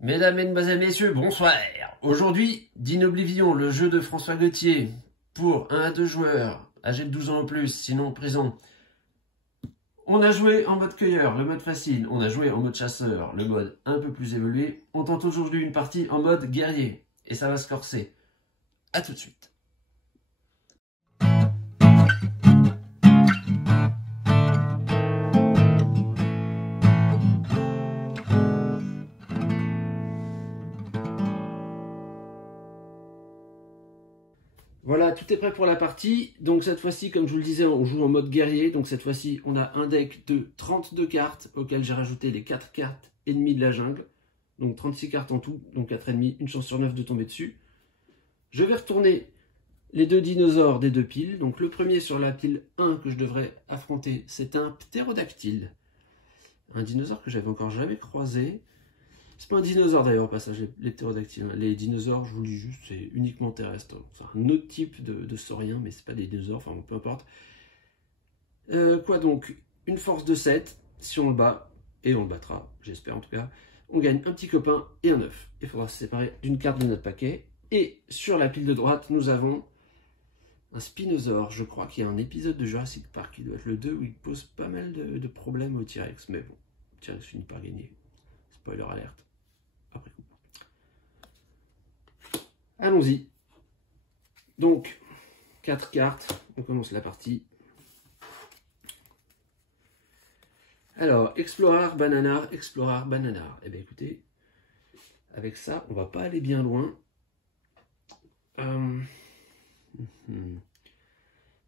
Mesdames, Mesdemoiselles, Messieurs, bonsoir. Aujourd'hui, Din Oblivion, le jeu de François Gauthier, pour 1 à 2 joueurs, âgés de 12 ans ou plus, sinon prison. On a joué en mode cueilleur, le mode facile. On a joué en mode chasseur, le mode un peu plus évolué. On tente aujourd'hui une partie en mode guerrier. Et ça va se corser. A tout de suite. Voilà, tout est prêt pour la partie. Donc cette fois-ci, comme je vous le disais, on joue en mode guerrier. Donc cette fois-ci, on a un deck de 32 cartes, auquel j'ai rajouté les 4 cartes ennemies de la jungle. Donc 36 cartes en tout, donc 4 ennemis, une chance sur 9 de tomber dessus. Je vais retourner les deux dinosaures des deux piles. Donc le premier sur la pile 1 que je devrais affronter, c'est un ptérodactyle. Un dinosaure que j'avais encore jamais croisé. C'est pas un dinosaure d'ailleurs au passage, les ptérodactyles. Les dinosaures, je vous le dis juste, c'est uniquement terrestre. C'est un autre type de saurien, mais c'est pas des dinosaures, enfin peu importe. Quoi donc? Une force de 7, si on le bat, et on le battra, j'espère en tout cas, on gagne un petit copain et un œuf. Il faudra se séparer d'une carte de notre paquet. Et sur la pile de droite, nous avons un spinosaure. Je crois qu'il y a un épisode de Jurassic Park, qui doit être le 2, où il pose pas mal de problèmes au T-Rex. Mais bon, le T-Rex finit par gagner. Spoiler alerte. Après coup. Allons-y. Donc, 4 cartes. On commence la partie. Alors, Explorar, Bananar, Explorar, Bananar. Eh bien, écoutez, avec ça, on va pas aller bien loin.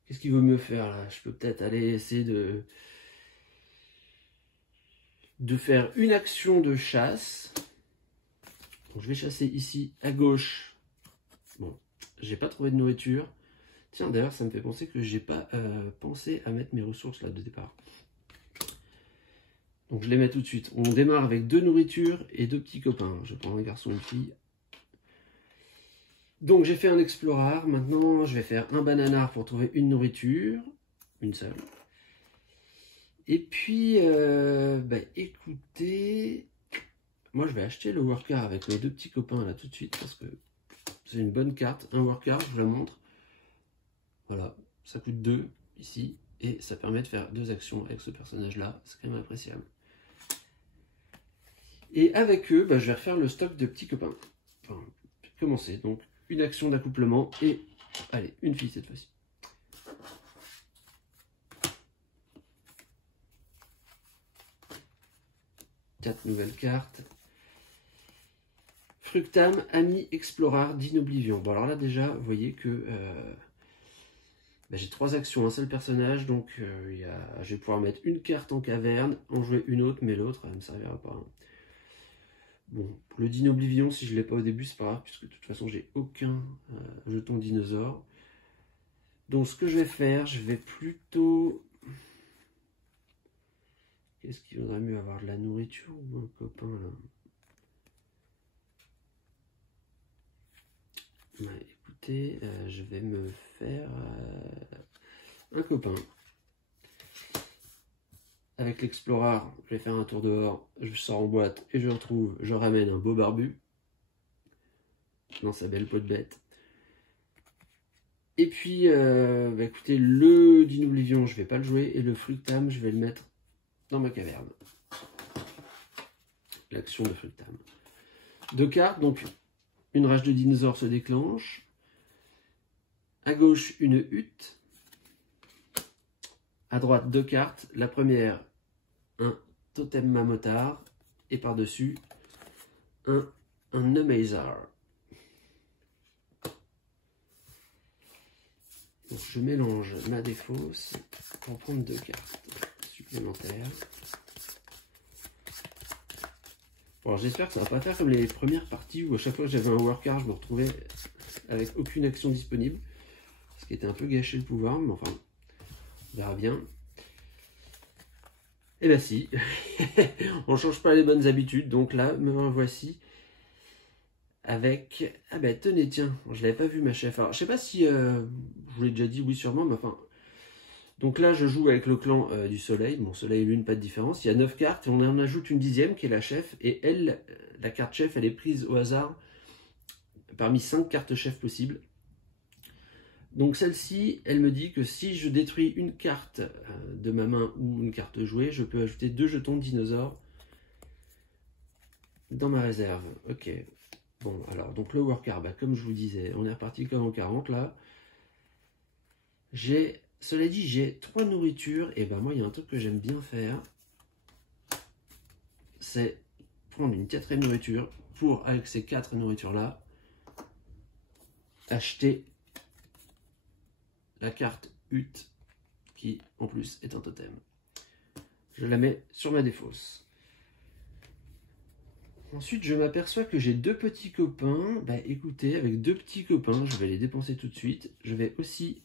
Qu'est-ce qu'il vaut mieux faire là? Je peux peut-être aller essayer de faire une action de chasse. Donc, je vais chasser ici à gauche. Bon, j'ai pas trouvé de nourriture. Tiens, d'ailleurs, ça me fait penser que j'ai pas pensé à mettre mes ressources là de départ. Donc je les mets tout de suite. On démarre avec 2 nourritures et 2 petits copains. Je prends un garçon et une fille. Donc j'ai fait un explorar. Maintenant, je vais faire un bananar pour trouver une nourriture. Une seule. Et puis, écoutez, moi je vais acheter le worker avec mes 2 petits copains là tout de suite parce que c'est une bonne carte. Un worker, je vous la montre. Voilà, ça coûte 2 ici. Et ça permet de faire 2 actions avec ce personnage-là. C'est quand même appréciable. Et avec eux, je vais refaire le stock de petits copains. Enfin, commencer. Donc, une action d'accouplement et, allez, une fille cette fois-ci. Quatre nouvelles cartes. Fructam, Ami, Explorar, Din Oblivion. Bon, alors là, déjà, vous voyez que j'ai 3 actions, un seul personnage. Donc, je vais pouvoir mettre une carte en caverne, en jouer une autre, mais l'autre, elle ne me servira pas. Bon, pour le Din Oblivion, si je ne l'ai pas au début, c'est pas grave, puisque de toute façon, j'ai aucun jeton dinosaure. Donc, ce que je vais faire, je vais plutôt... Qu'est-ce qu'il vaudrait mieux, avoir de la nourriture ou un copain, là? Écoutez, je vais me faire un copain. Avec l'Explorer, je vais faire un tour dehors, je sors en boîte et je ramène un beau barbu dans sa belle peau de bête. Et puis, écoutez, le Din Oblivion, je vais pas le jouer, et le Fructam, je vais le mettre dans ma caverne. L'action de Fructam. 2 cartes, donc une rage de dinosaure se déclenche. À gauche, une hutte. À droite, 2 cartes. La première, un totem mamotard. Et par-dessus, un Amazar. Donc je mélange ma défausse pour prendre 2 cartes supplémentaires. Bon, j'espère que ça va pas faire comme les premières parties où à chaque fois que j'avais un worker, je me retrouvais avec aucune action disponible. Ce qui était un peu gâché le pouvoir, mais enfin, on verra bien. Et ben si, on change pas les bonnes habitudes, donc là, me voici avec... Ah ben tenez, tiens, je l'avais pas vu ma chef. Alors je sais pas si, je vous l'ai déjà dit, oui sûrement, mais enfin, Donc là, je joue avec le clan du soleil. Bon, soleil et lune, pas de différence. Il y a 9 cartes et on en ajoute une 10e qui est la chef. Et elle, la carte chef, elle est prise au hasard parmi 5 cartes chef possibles. Donc celle-ci, elle me dit que si je détruis une carte de ma main ou une carte jouée, je peux ajouter 2 jetons de dinosaures dans ma réserve. Ok. Bon, alors, donc le worker, bah, comme je vous disais, on est reparti comme en 40 là. Cela dit, j'ai 3 nourritures, et ben moi, il y a un truc que j'aime bien faire, c'est prendre une 4e nourriture pour, avec ces 4 nourritures là, acheter la carte hutte qui en plus est un totem. Je la mets sur ma défausse. Ensuite, je m'aperçois que j'ai 2 petits copains. Bah écoutez, avec 2 petits copains, je vais les dépenser tout de suite. Je vais aussi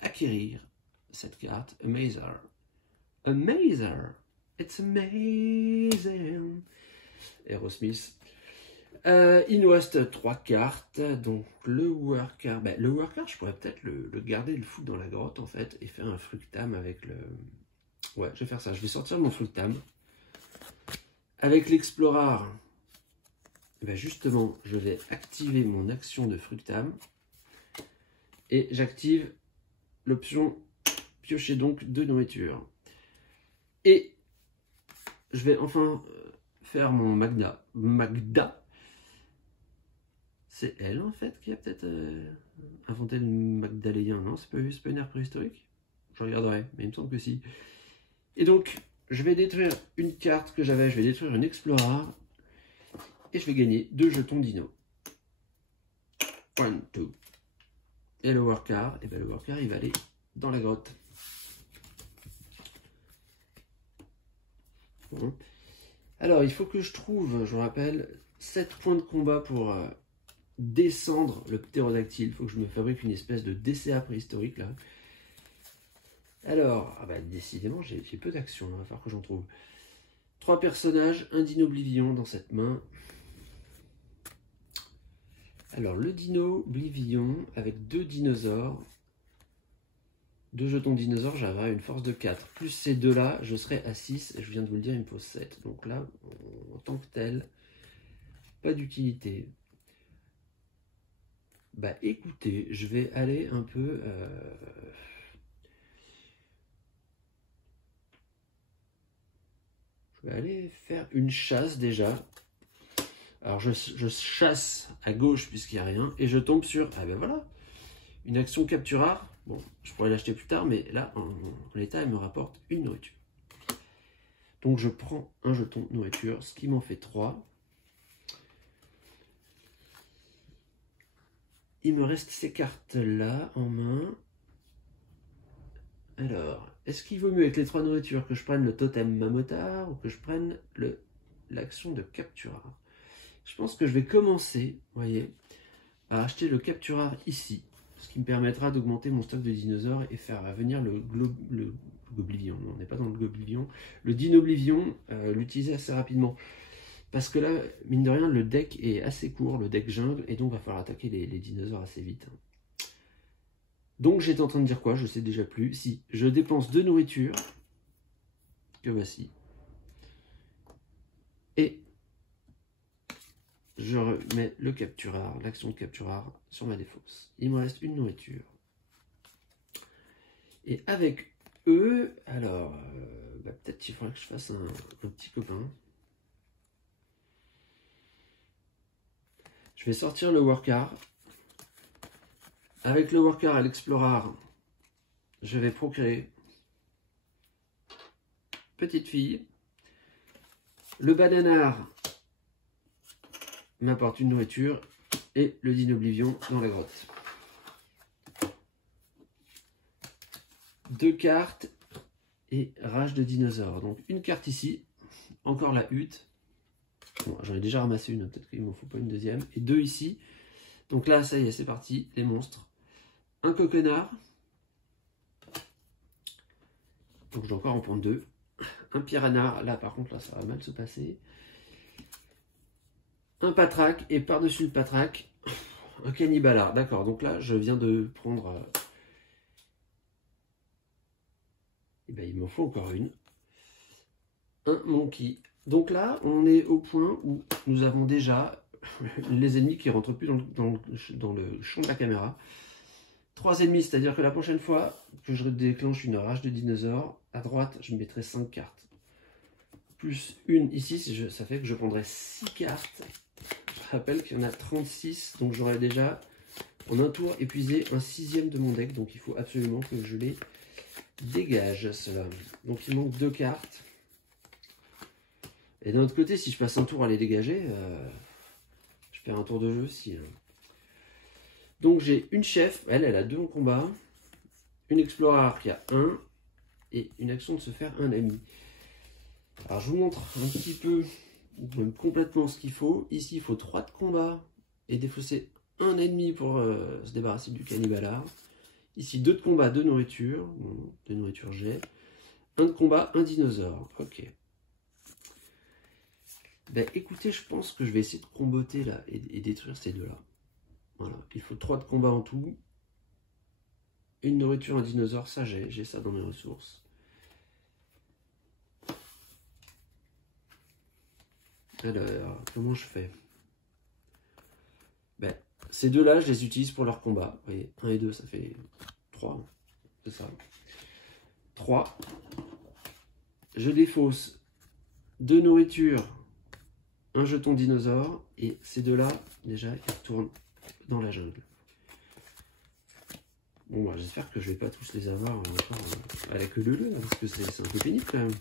acquérir cette carte, Amazer. Amazer, it's amazing. Aerosmith. Il nous reste 3 cartes. Donc le worker. Bah, le worker, je pourrais peut-être le garder, le foutre dans la grotte en fait, et faire un fructame avec le. Ouais, je vais faire ça. Je vais sortir mon fructame. Avec l'explorer, ben justement, je vais activer mon action de fructame et j'active l'option piocher donc 2 nourritures. Et je vais enfin faire mon Magda. Magda, c'est elle en fait qui a peut-être inventé le Magdaléen, non? C'est pas une ère préhistorique? Je regarderai, mais il me semble que si. Et donc, je vais détruire une carte que j'avais, je vais détruire une Explorer, et je vais gagner 2 jetons dino. 1, 2. Et le worker, et bien le worker, il va aller dans la grotte. Bon. Alors, il faut que je trouve, je vous rappelle, 7 points de combat pour descendre le ptérodactyle. Il faut que je me fabrique une espèce de DCA préhistorique, là. Alors, ah bah, décidément, j'ai peu d'actions, il va falloir que j'en trouve. 3 personnages, un Dino Oblivion dans cette main. Alors, le Dino Oblivion avec 2 dinosaures. 2 jetons dinosaures, j'aurai une force de 4. Plus ces 2-là, je serai à 6. Et je viens de vous le dire, il me faut 7. Donc là, en tant que tel, pas d'utilité. Bah écoutez, je vais aller un peu... Je vais aller faire une chasse déjà. Alors je chasse à gauche puisqu'il n'y a rien. Et je tombe sur... Ah ben voilà, une action capture rare. Bon, je pourrais l'acheter plus tard, mais là, en l'état, elle me rapporte une nourriture. Donc je prends un jeton de nourriture, ce qui m'en fait 3. Il me reste ces cartes-là en main. Alors, est-ce qu'il vaut mieux avec les 3 nourritures que je prenne le totem Mamotard ou que je prenne l'action de capture? Je pense que je vais commencer, vous voyez, à acheter le capturar ici, ce qui me permettra d'augmenter mon stock de dinosaures et faire venir le Goblivion. Non, on n'est pas dans le Goblivion. Le Dinoblivion, l'utiliser assez rapidement. Parce que là, mine de rien, le deck est assez court, le deck jungle, et donc il va falloir attaquer les dinosaures assez vite. Donc j'étais en train de dire quoi? Je sais déjà plus. Si, je dépense 2 nourritures, que voici, et je remets le capturar, l'action de capturar sur ma défausse. Il me reste une nourriture. Et avec eux, alors, peut-être qu'il faudrait que je fasse un petit copain. Je vais sortir le worker. Avec le worker et l'explorer, je vais procréer. Petite fille. Le bananard m'apporte une nourriture et le Dinoblivion dans la grotte. 2 cartes et rage de dinosaure. Donc une carte ici, encore la hutte. Bon, j'en ai déjà ramassé une, peut-être qu'il ne m'en faut pas une deuxième. Et 2 ici. Donc là, ça y est, c'est parti, les monstres. Un coquenard. Donc je dois encore en prendre 2. Un piranha, là par contre, là ça va mal se passer. Un patraque, et par-dessus le patraque, un cannibalard. D'accord, donc là je viens de prendre Et ben, il m'en faut encore une. Un monkey. Donc là, on est au point où nous avons déjà les ennemis qui ne rentrent plus dans le champ de la caméra. 3 ennemis, c'est-à-dire que la prochaine fois que je déclenche une rage de dinosaure, à droite, je mettrai 5 cartes. Plus une ici, ça fait que je prendrai 6 cartes. Je rappelle qu'il y en a 36, donc j'aurai déjà en un tour épuisé un 6e de mon deck. Donc il faut absolument que je les dégage, cela. Donc il manque 2 cartes. Et d'un autre côté, si je passe un tour à les dégager, je perds un tour de jeu aussi. Donc j'ai une chef, elle a 2 en combat. Une explorer qui a 1. Et une action de se faire un ami. Alors je vous montre un petit peu, ou même complètement ce qu'il faut. Ici, il faut 3 de combat et défausser un ennemi pour se débarrasser du cannibalard. Ici, 2 de combat, 2 nourriture. Bon, 2 nourriture j'ai. 1 de combat, 1 dinosaure. Ok. Ben écoutez, je pense que je vais essayer de comboter là et détruire ces deux-là. Voilà, il faut 3 de combat en tout. Une nourriture, un dinosaure, ça j'ai ça dans mes ressources. Alors, comment je fais? Ben, ces deux-là, je les utilise pour leur combat. Vous voyez, 1 et 2, ça fait 3. C'est ça. 3. Je défausse 2 nourritures, un jeton dinosaure, et ces deux-là, déjà, ils retournent dans la jungle. Bon, bah, j'espère que je vais pas tous les avoir encore à la queue leu, parce que c'est un peu pénible quand même.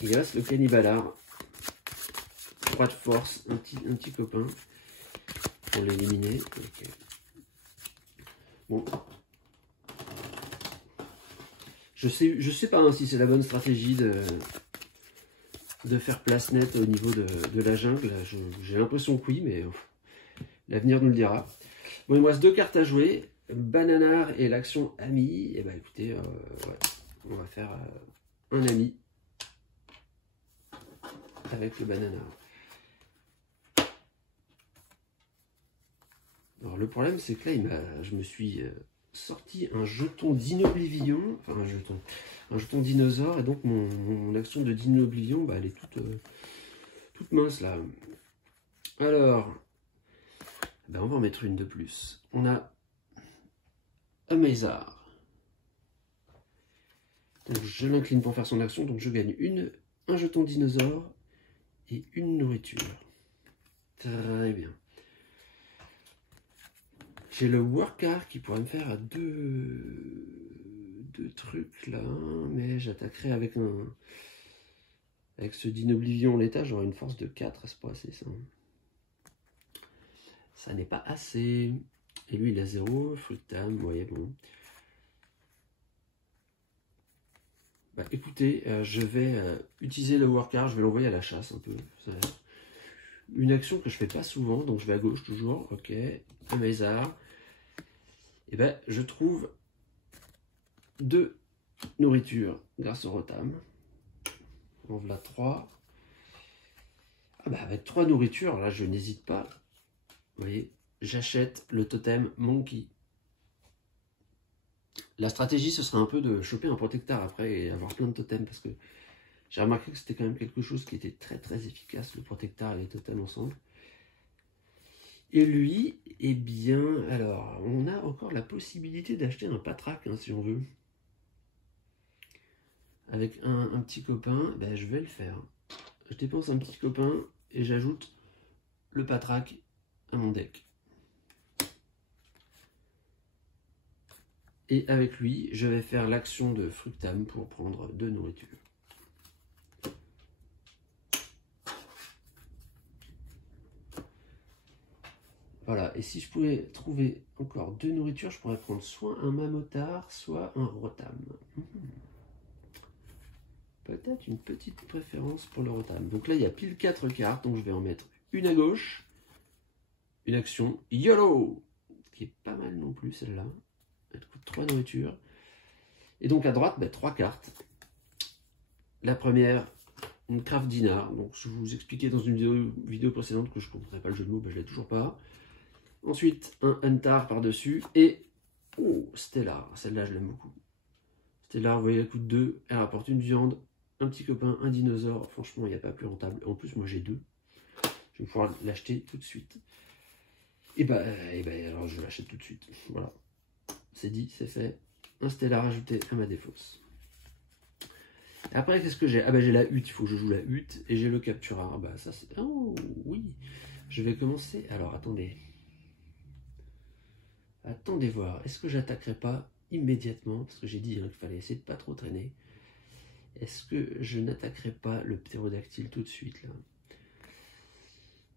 Il reste le cannibalard. 3 de force, un petit copain pour l'éliminer. Okay. Bon. Je sais pas hein, si c'est la bonne stratégie de faire place nette au niveau de la jungle. J'ai l'impression que oui, mais l'avenir nous le dira. Bon, il me reste 2 cartes à jouer. Bananar et l'action ami. Et bah écoutez, ouais, on va faire un ami avec le bananar. Alors le problème c'est que là, je me suis sorti un jeton d'Inoblivion, enfin un jeton dinosaure, et donc mon action de d'Inoblivion, bah, elle est toute mince là. Alors, ben, on va en mettre une de plus. On a Amazar. Donc je l'incline pour faire son action, donc je gagne un jeton dinosaure et une nourriture. Très bien. J'ai le worker qui pourrait me faire deux trucs là, mais j'attaquerai avec ce d'Inoblivion en l'état, j'aurai une force de 4, c'est pas assez ça. Ça n'est pas assez. Et lui il a 0, Fructam, vous voyez, bon. Bah écoutez, je vais utiliser le worker, je vais l'envoyer à la chasse un peu. Une action que je fais pas souvent, donc je vais à gauche toujours, ok. Amazar. Et ben je trouve 2 nourritures grâce au Rotam. En voilà 3. Ah bah avec 3 nourritures, là je n'hésite pas. Vous voyez, j'achète le totem Monkey. La stratégie, ce serait un peu de choper un protecteur après et avoir plein de totems, parce que j'ai remarqué que c'était quand même quelque chose qui était très très efficace, le protecteur et les totems ensemble. Et lui, eh bien, alors, on a encore la possibilité d'acheter un Patrak, hein, si on veut. Avec un petit copain, ben, je vais le faire. Je dépense un petit copain et j'ajoute le Patrak à mon deck. Et avec lui, je vais faire l'action de Fructam pour prendre 2 nourritures. Voilà, et si je pouvais trouver encore 2 nourritures, je pourrais prendre soit un Mamotard, soit un Rotam. Peut-être une petite préférence pour le Rotam. Donc là, il y a pile 4 cartes, donc je vais en mettre une à gauche. Une action YOLO, qui est pas mal non plus celle-là. Elle coûte 3 nourritures. Et donc à droite, bah, 3 cartes. La première, une Craft Dinar. Donc je vous expliquais dans une vidéo précédente que je ne comprendrais pas le jeu de mots, bah, je ne l'ai toujours pas. Ensuite, un Antar par-dessus et Oh, Stellar, celle-là je l'aime beaucoup. Stellar, vous voyez, elle coûte 2, elle rapporte une viande, un petit copain, un dinosaure. Franchement, il n'y a pas plus rentable. En plus, moi j'ai 2. Je vais pouvoir l'acheter tout de suite. Et bah, alors je l'achète tout de suite. Voilà. C'est dit, c'est fait. Un Stellar ajouté à ma défausse. Après, qu'est-ce que j'ai? Ah bah j'ai la hutte, il faut que je joue la hutte. Et j'ai le Captura. Ah bah ça c'est... Oh oui. Je vais commencer. Alors attendez. Attendez voir. Est-ce que j'attaquerai pas immédiatement? Parce que j'ai dit hein, qu'il fallait essayer de pas trop traîner. Est-ce que je n'attaquerai pas le ptérodactyle tout de suite là?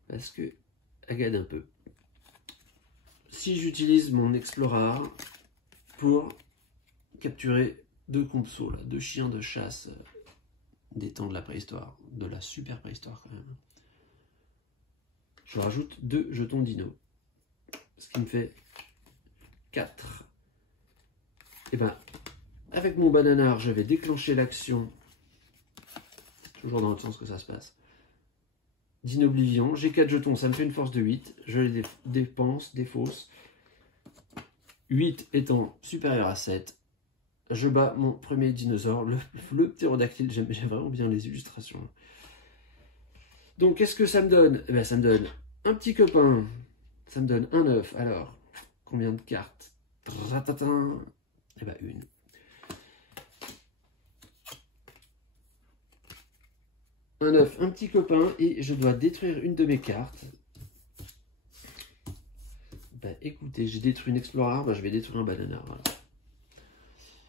Parce que... Regarde un peu. Si j'utilise mon Explorer pour capturer 2 compsos, là, 2 chiens de chasse des temps de la préhistoire, de la super préhistoire quand même. Je rajoute 2 jetons dino, ce qui me fait 4. Et ben, avec mon bananar, je vais déclencher l'action, toujours dans l'autre sens que ça se passe, d'Inoblivion. J'ai 4 jetons, ça me fait une force de 8, je les dépense, défausse. 8 étant supérieur à 7, je bats mon premier dinosaure, le ptérodactyle. J'aime vraiment bien les illustrations. Donc, qu'est-ce que ça me donne? Eh bien, ça me donne un petit copain. Ça me donne un œuf. Alors, combien de cartes? Eh bien, une. Un œuf, un petit copain, et je dois détruire une de mes cartes. Ben, écoutez, j'ai détruit une Explorer, ben, je vais détruire un Banana. Voilà.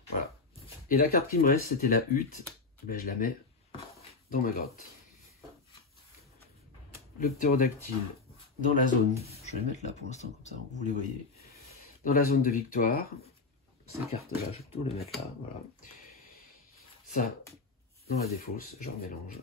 Voilà. Et la carte qui me reste, c'était la hutte. Ben, je la mets dans ma grotte. Le ptérodactyle dans la zone. Je vais les mettre là pour l'instant, comme ça vous les voyez. Dans la zone de victoire. Ces cartes-là, je vais plutôt les mettre là. Voilà. Ça, dans la défausse, je remélange.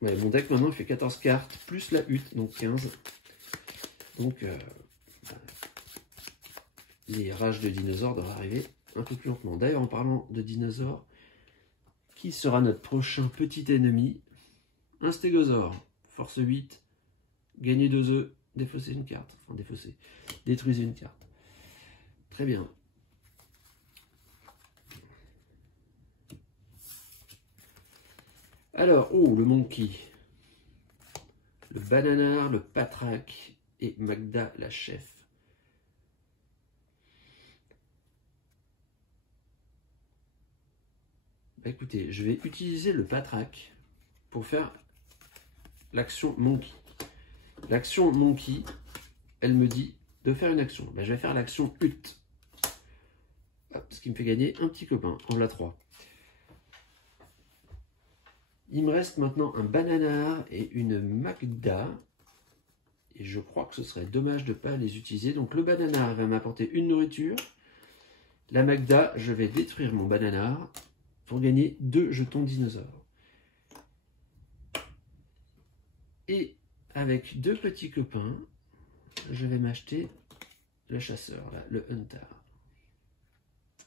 Ouais, mon deck maintenant il fait 14 cartes plus la hutte, donc 15. Donc les rages de dinosaures doivent arriver un peu plus lentement. D'ailleurs, en parlant de dinosaures, qui sera notre prochain petit ennemi? Un stégosaure, force 8, gagner 2 œufs, défausser une carte. Enfin, défausser, détruisez une carte. Très bien. Alors, oh, le monkey. Le bananar, le patraque et Magda la chef. Bah, écoutez, je vais utiliser le patraque pour faire l'action monkey. L'action monkey, elle me dit de faire une action. Bah, je vais faire l'action hutte. Ce qui me fait gagner un petit copain. En voilà 3. Il me reste maintenant un bananar et une Magda. Et je crois que ce serait dommage de ne pas les utiliser. Donc le bananar va m'apporter une nourriture. La Magda, je vais détruire mon bananar pour gagner 2 jetons dinosaures. Et avec 2 petits copains, je vais m'acheter le chasseur, là, le hunter.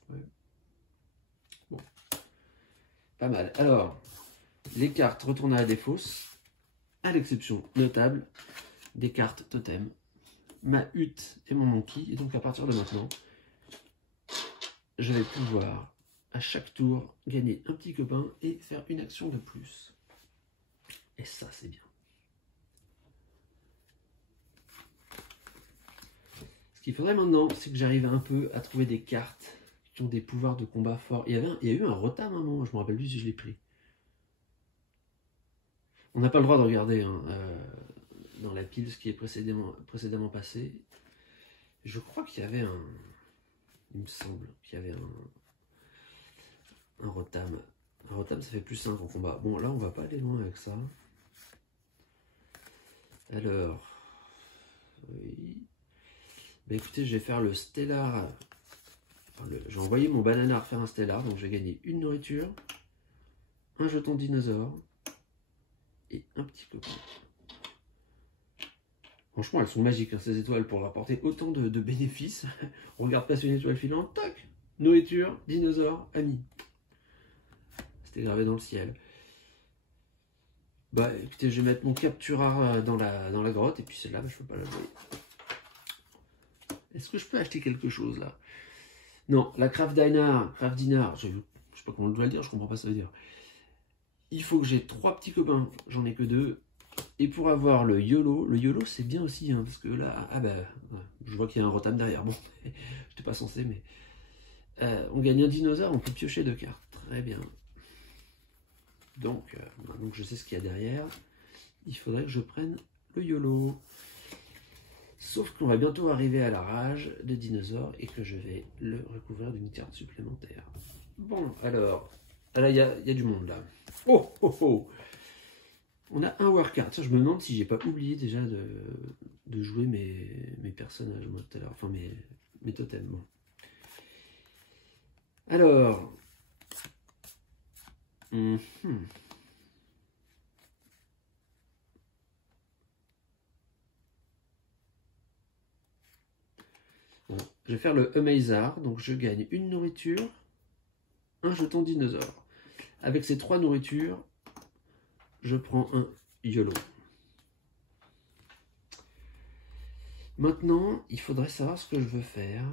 Ouais. Bon. Pas mal. Alors, les cartes retournent à la défausse, à l'exception notable des cartes totem, ma hutte et mon monkey. Et donc à partir de maintenant, je vais pouvoir à chaque tour gagner un petit copain et faire une action de plus. Et ça, c'est bien. Ce qu'il faudrait maintenant, c'est que j'arrive un peu à trouver des cartes qui ont des pouvoirs de combat forts. Il y a eu un Rotom à un moment, je me rappelle plus si je l'ai pris. On n'a pas le droit de regarder hein, dans la pile ce qui est précédemment passé. Je crois qu'il y avait un... Il me semble qu'il y avait un Rotom. Un Rotom, ça fait plus 5 en combat. Bon, là, on va pas aller loin avec ça. Alors... Oui... Bah écoutez, je vais faire le Stellar. Enfin, je vais envoyer mon bananar faire un Stellar. Donc je vais gagner une nourriture, un jeton dinosaure et un petit copain. Franchement, elles sont magiques, hein, ces étoiles, pour apporter autant de bénéfices. On regarde passer une étoile filante, tac, nourriture, dinosaure, ami. C'était gravé dans le ciel. Bah écoutez, je vais mettre mon Captura dans la grotte, et puis celle-là, bah, je peux pas la jouer. Est-ce que je peux acheter quelque chose là? Non, la Craft Dinar, je sais pas comment je dois le dire, je comprends pas ce que ça veut dire. Il faut que j'ai 3 petits copains, j'en ai que 2. Et pour avoir le YOLO c'est bien aussi, hein, parce que là, ah bah, je vois qu'il y a un Rotom derrière. Bon, j'étais pas censé, mais on gagne un dinosaure, on peut piocher 2 cartes. Très bien. Donc je sais ce qu'il y a derrière. Il faudrait que je prenne le YOLO. Sauf qu'on va bientôt arriver à la rage des dinosaures et que je vais le recouvrir d'une carte supplémentaire. Bon, alors, là, il y a du monde, là. Oh, oh, oh! On a un Warcard. Ça, je me demande si j'ai pas oublié déjà de jouer mes personnages, moi, tout à l'heure. Enfin, mes totems, bon. Alors... Bon, je vais faire le Amazar, donc je gagne une nourriture, un jeton dinosaure. Avec ces 3 nourritures, je prends un YOLO. Maintenant, il faudrait savoir ce que je veux faire.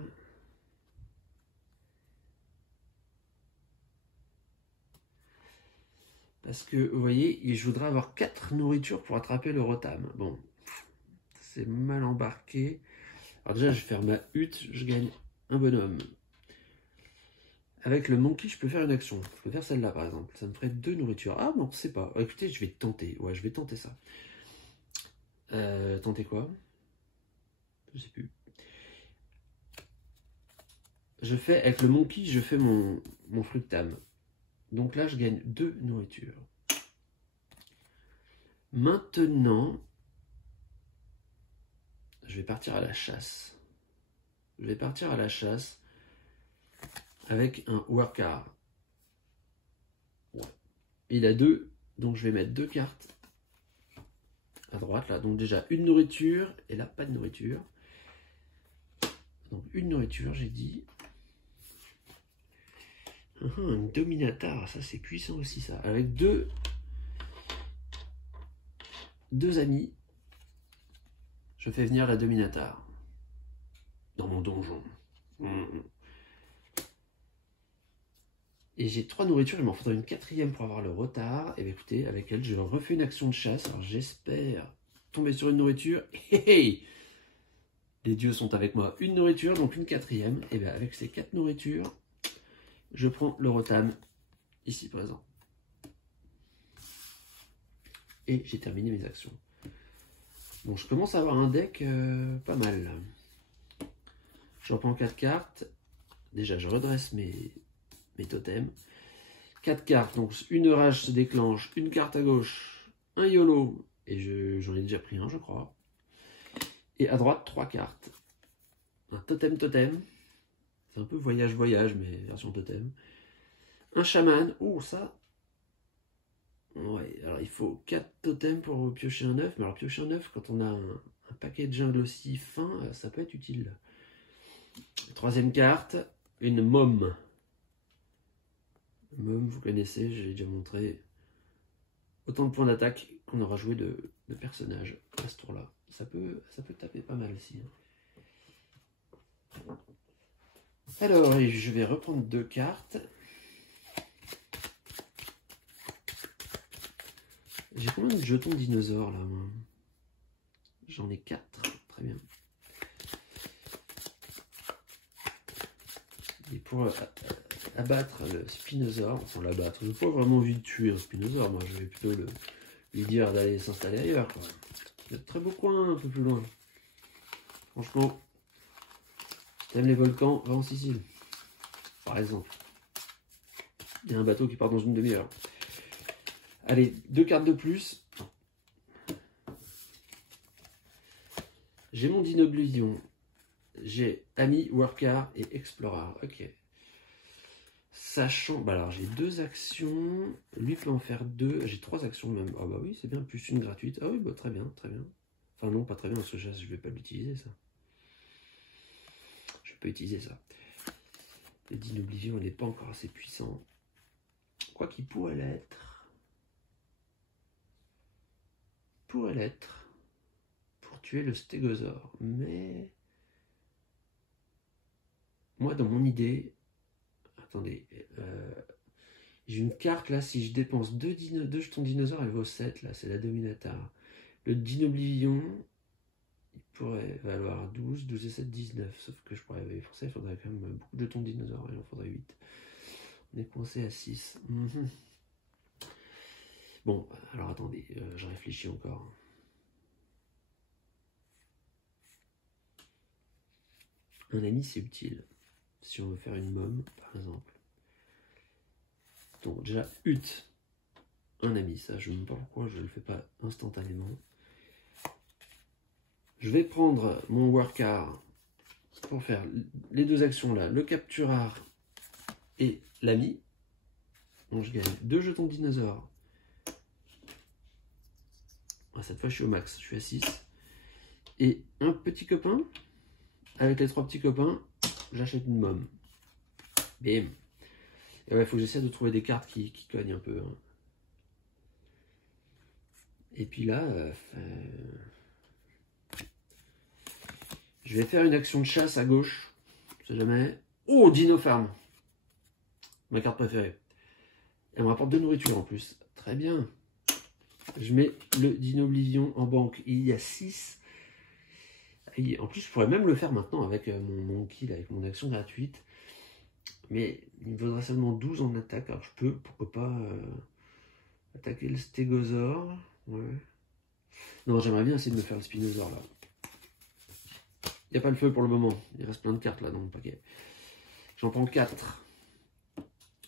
Parce que, vous voyez, je voudrais avoir 4 nourritures pour attraper le Rotom. Bon, c'est mal embarqué. Alors déjà, je vais faire ma hutte, je gagne un bonhomme. Avec le Monkey, je peux faire une action. Je peux faire celle-là, par exemple. Ça me ferait 2 nourritures. Ah non, c'est pas. Écoutez, je vais tenter. Ouais, je vais tenter ça. Tenter quoi? Je sais plus. Je fais, avec le Monkey, je fais mon Fructame. Donc là, je gagne 2 nourritures. Maintenant, je vais partir à la chasse. Je vais partir à la chasse avec un Warcard. Ouais. Il a 2, donc je vais mettre 2 cartes à droite là. Donc déjà une nourriture, et là pas de nourriture. Donc une nourriture, j'ai dit. Un Dominatar, ça c'est puissant aussi ça. Avec deux amis, je fais venir la Dominatar dans mon donjon. Et j'ai 3 nourritures, il m'en faudrait une 4e pour avoir le retard. Et bien écoutez, avec elle, je refais une action de chasse. Alors j'espère tomber sur une nourriture. Hey, les dieux sont avec moi. Une nourriture, donc une 4e. Et bien avec ces 4 nourritures, je prends le Rotom, ici présent. Et j'ai terminé mes actions. Bon, je commence à avoir un deck pas mal. Je reprends 4 cartes. Déjà, je redresse mes totems. 4 cartes, donc une rage se déclenche, une carte à gauche, un YOLO, et j'en ai déjà pris un, je crois. Et à droite, 3 cartes. Un totem. C'est un peu voyage, mais version totem. Un chaman. Oh, ça. Ouais, alors il faut 4 totems pour piocher un œuf. Mais alors piocher un œuf, quand on a un paquet de jungle aussi fin, ça peut être utile. 3e carte, une môme. Môme, vous connaissez, j'ai déjà montré. Autant de points d'attaque qu'on aura joué de personnages à ce tour-là. Ça peut taper pas mal ici. Alors, je vais reprendre 2 cartes. J'ai combien de jetons dinosaures là, moi? J'en ai 4. Très bien. Et pour abattre le Spinosaure, enfin l'abattre, je n'ai pas vraiment envie de tuer un Spinosaure, moi je vais plutôt lui dire d'aller s'installer ailleurs, quoi. Il y a de très beaux coins un peu plus loin. Franchement, t'aimes les volcans, va en Sicile, par exemple. Il y a un bateau qui part dans une demi-heure. Allez, 2 cartes de plus. J'ai mon Dinoblivion. J'ai Ami, Workar et Explorer. Ok. Sachant... Bah alors, j'ai 2 actions. Lui peut en faire 2. J'ai 3 actions même. Ah bah oui, c'est bien. Plus une gratuite. Ah oui, bah très bien, très bien. Enfin non, pas très bien, parce que je vais pas l'utiliser, ça. Je vais pas utiliser ça. Le Dinoblivion, il n'est pas encore assez puissant. Quoi qu'il pourrait l'être. Pourrait l'être. Pour tuer le stégosaure. Mais... moi, dans mon idée... Attendez. J'ai une carte, là, si je dépense 2 jetons dinosaures, elle vaut 7, là. C'est la Dominatar. Le Dinoblivion... il pourrait valoir 12, 12 et 7, 19. Sauf que je pourrais... pour ça, il faudrait quand même beaucoup de jetons dinosaures. Il en faudrait 8. On est coincé à 6. Bon, alors attendez, je réfléchis encore. Un ami, c'est utile. Si on veut faire une môme, par exemple. Donc déjà, un ami, ça, je ne sais pas pourquoi je ne le fais pas instantanément. Je vais prendre mon workar pour faire les deux actions là, le capturar et l'ami. Donc je gagne 2 jetons de dinosaures. Cette fois, je suis au max, je suis à 6. Et un petit copain. Avec les 3 petits copains, j'achète une môme. Bim. Et ouais, il faut que j'essaie de trouver des cartes qui cognent un peu. Hein. Et puis là, je vais faire une action de chasse à gauche. Je sais jamais. Oh, Dino Farm. Ma carte préférée. Elle me rapporte de nourriture en plus. Très bien. Je mets le Dinoblivion en banque. Il y a 6. En plus, je pourrais même le faire maintenant avec mon kill, avec mon action gratuite. Mais il me faudra seulement 12 en attaque. Alors je peux, pourquoi pas, attaquer le stégosaure. Ouais. Non, j'aimerais bien essayer de me faire le spinosaure là. Il n'y a pas le feu pour le moment. Il reste plein de cartes là dans mon paquet. J'en prends 4.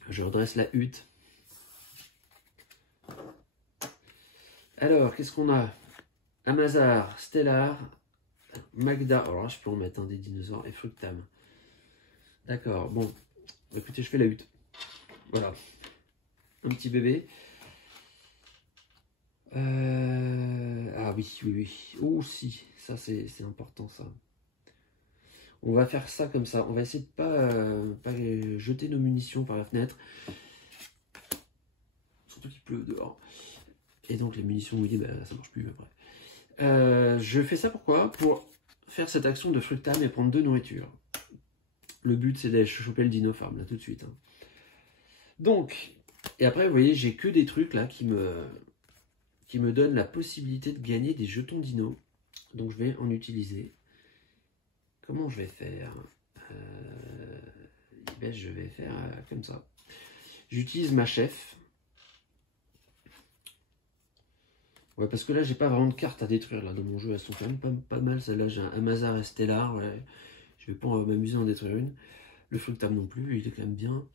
Je redresse la hutte. Alors, qu'est-ce qu'on a? Amazar, Stellar, Magda. Alors là, je peux en mettre un des dinosaures et Fructam. D'accord, bon. Écoutez, je fais la hutte. Voilà. Un petit bébé. Ah oui, oui, oui. Oh si, ça c'est important ça. On va faire ça comme ça. On va essayer de pas jeter nos munitions par la fenêtre. Surtout qu'il pleut dehors. Et donc les munitions mouillées, bah, ça marche plus après. Je fais ça pourquoi? Pour faire cette action de Fructam et prendre 2 nourritures. Le but c'est d'aller choper le Dino Farm là tout de suite. Hein. Donc, et après vous voyez, j'ai que des trucs là qui me donnent la possibilité de gagner des jetons dino. Donc je vais en utiliser. Comment je vais faire? Ben, je vais faire comme ça. J'utilise ma chef. Ouais, parce que là, j'ai pas vraiment de cartes à détruire là dans mon jeu. Elles sont quand même pas mal. Celle-là, j'ai un Amazar et Stellar. Ouais. Je vais pas m'amuser à en détruire une. Le Fructam non plus, il est quand même bien.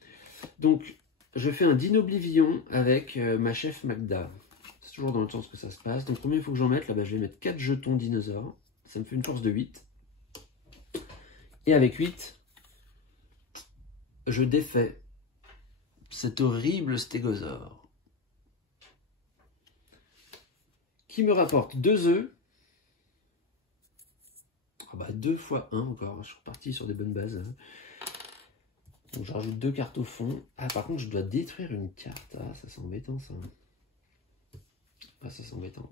Donc, je fais un Dinoblivion avec ma chef Magda. C'est toujours dans le sens que ça se passe. Donc, combien il faut que j'en mette? Là, ben, je vais mettre 4 jetons dinosaures. Ça me fait une force de 8. Et avec 8, je défais cet horrible stégosaure. Qui me rapporte 2 œufs. Ah bah 2 fois 1 encore. Je suis reparti sur des bonnes bases. Donc je rajoute 2 cartes au fond. Ah par contre je dois détruire une carte. Ah ça c'est embêtant ça. Ah ça c'est embêtant.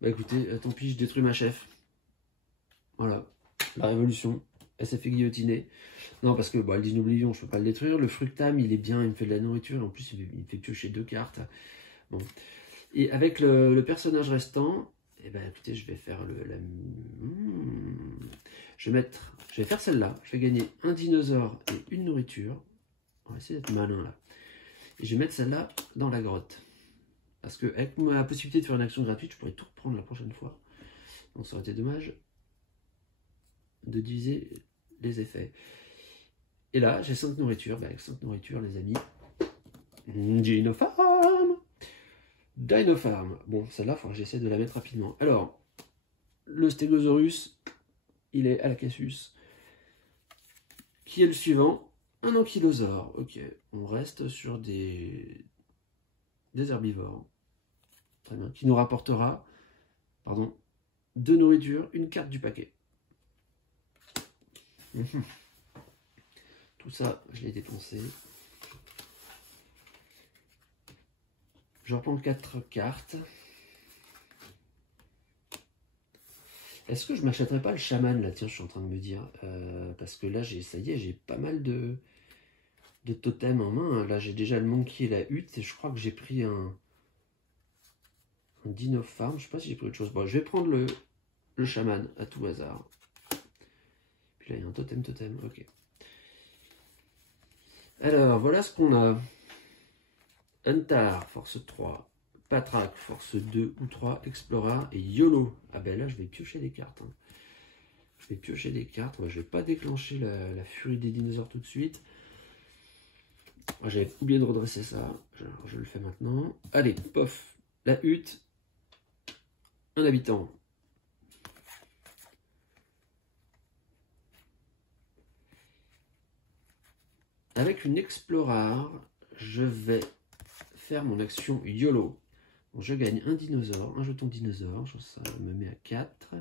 Bah écoutez, tant pis, je détruis ma chef. Voilà, la révolution. Elle s'est fait guillotiner. Non, parce que bah, le Dinoblivion, je peux pas le détruire. Le Fructam, il est bien, il me fait de la nourriture. En plus, il me fait piocher 2 cartes. Bon. Et avec le personnage restant, eh ben, écoutez, je vais faire je vais faire celle-là. Je vais gagner un dinosaure et une nourriture. On va essayer d'être malin là. Et je vais mettre celle-là dans la grotte. Parce que avec ma possibilité de faire une action gratuite, je pourrais tout reprendre la prochaine fois. Donc ça aurait été dommage de diviser les effets. Et là, j'ai 5 nourritures. Bah, avec 5 nourritures, les amis. Dino Farm. Dino Farm. Bon, celle-là, il faudra que j'essaie de la mettre rapidement. Alors, le Stégosaurus, il est à la Cassius. Qui est le suivant? Un ankylosaure. Ok, on reste sur des herbivores. Très bien. Qui nous rapportera, pardon, 2 nourritures, une carte du paquet. Tout ça, je l'ai dépensé. Je reprends 4 cartes. Est-ce que je m'achèterais pas le chaman là? Tiens, je suis en train de me dire. Parce que là, ça y est, j'ai pas mal de totems en main. Là, j'ai déjà le monkey et la hutte. Et je crois que j'ai pris un dino farm. Je sais pas si j'ai pris autre chose. Bon, je vais prendre le chaman à tout hasard. Puis là, il y a un totem. Ok. Alors, voilà ce qu'on a. Huntar, force 3. Patrak, force 2 ou 3. Explorer et YOLO. Ah ben là, je vais piocher des cartes. Hein. Je vais piocher des cartes. Moi, je vais pas déclencher la furie des dinosaures tout de suite. J'avais oublié de redresser ça. Je le fais maintenant. Allez, pof. La hutte. Un habitant. Avec une Explorer, je vais faire mon action YOLO. Donc, je gagne un dinosaure, un jeton dinosaure. Ça me met à 4.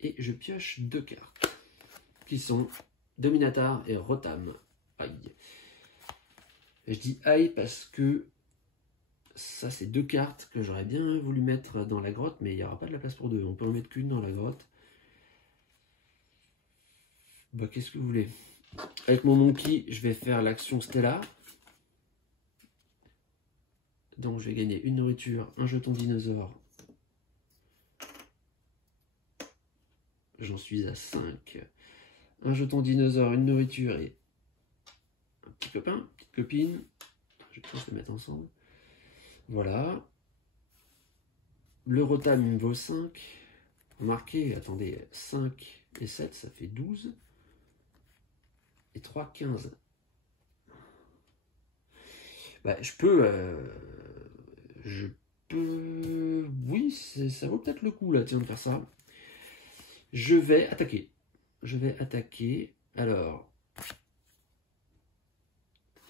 Et je pioche 2 cartes. Qui sont Dominatar et Rotom. Aïe. Et je dis aïe parce que ça, c'est 2 cartes que j'aurais bien voulu mettre dans la grotte, mais il n'y aura pas de la place pour 2. On peut en mettre qu'une dans la grotte. Bah, qu'est-ce que vous voulez? Avec mon monkey, je vais faire l'action Stellar. Donc, je vais gagner une nourriture, un jeton dinosaure. J'en suis à 5. Un jeton dinosaure, une nourriture et un petit copain, petite copine. Je vais tous les mettre ensemble. Voilà. Le Rotom, il me vaut 5. Marqué, attendez, 5 et 7, ça fait 12. Et 3, 15. Bah, je peux... oui, ça vaut peut-être le coup, là, tiens, de faire ça. Je vais attaquer. Alors...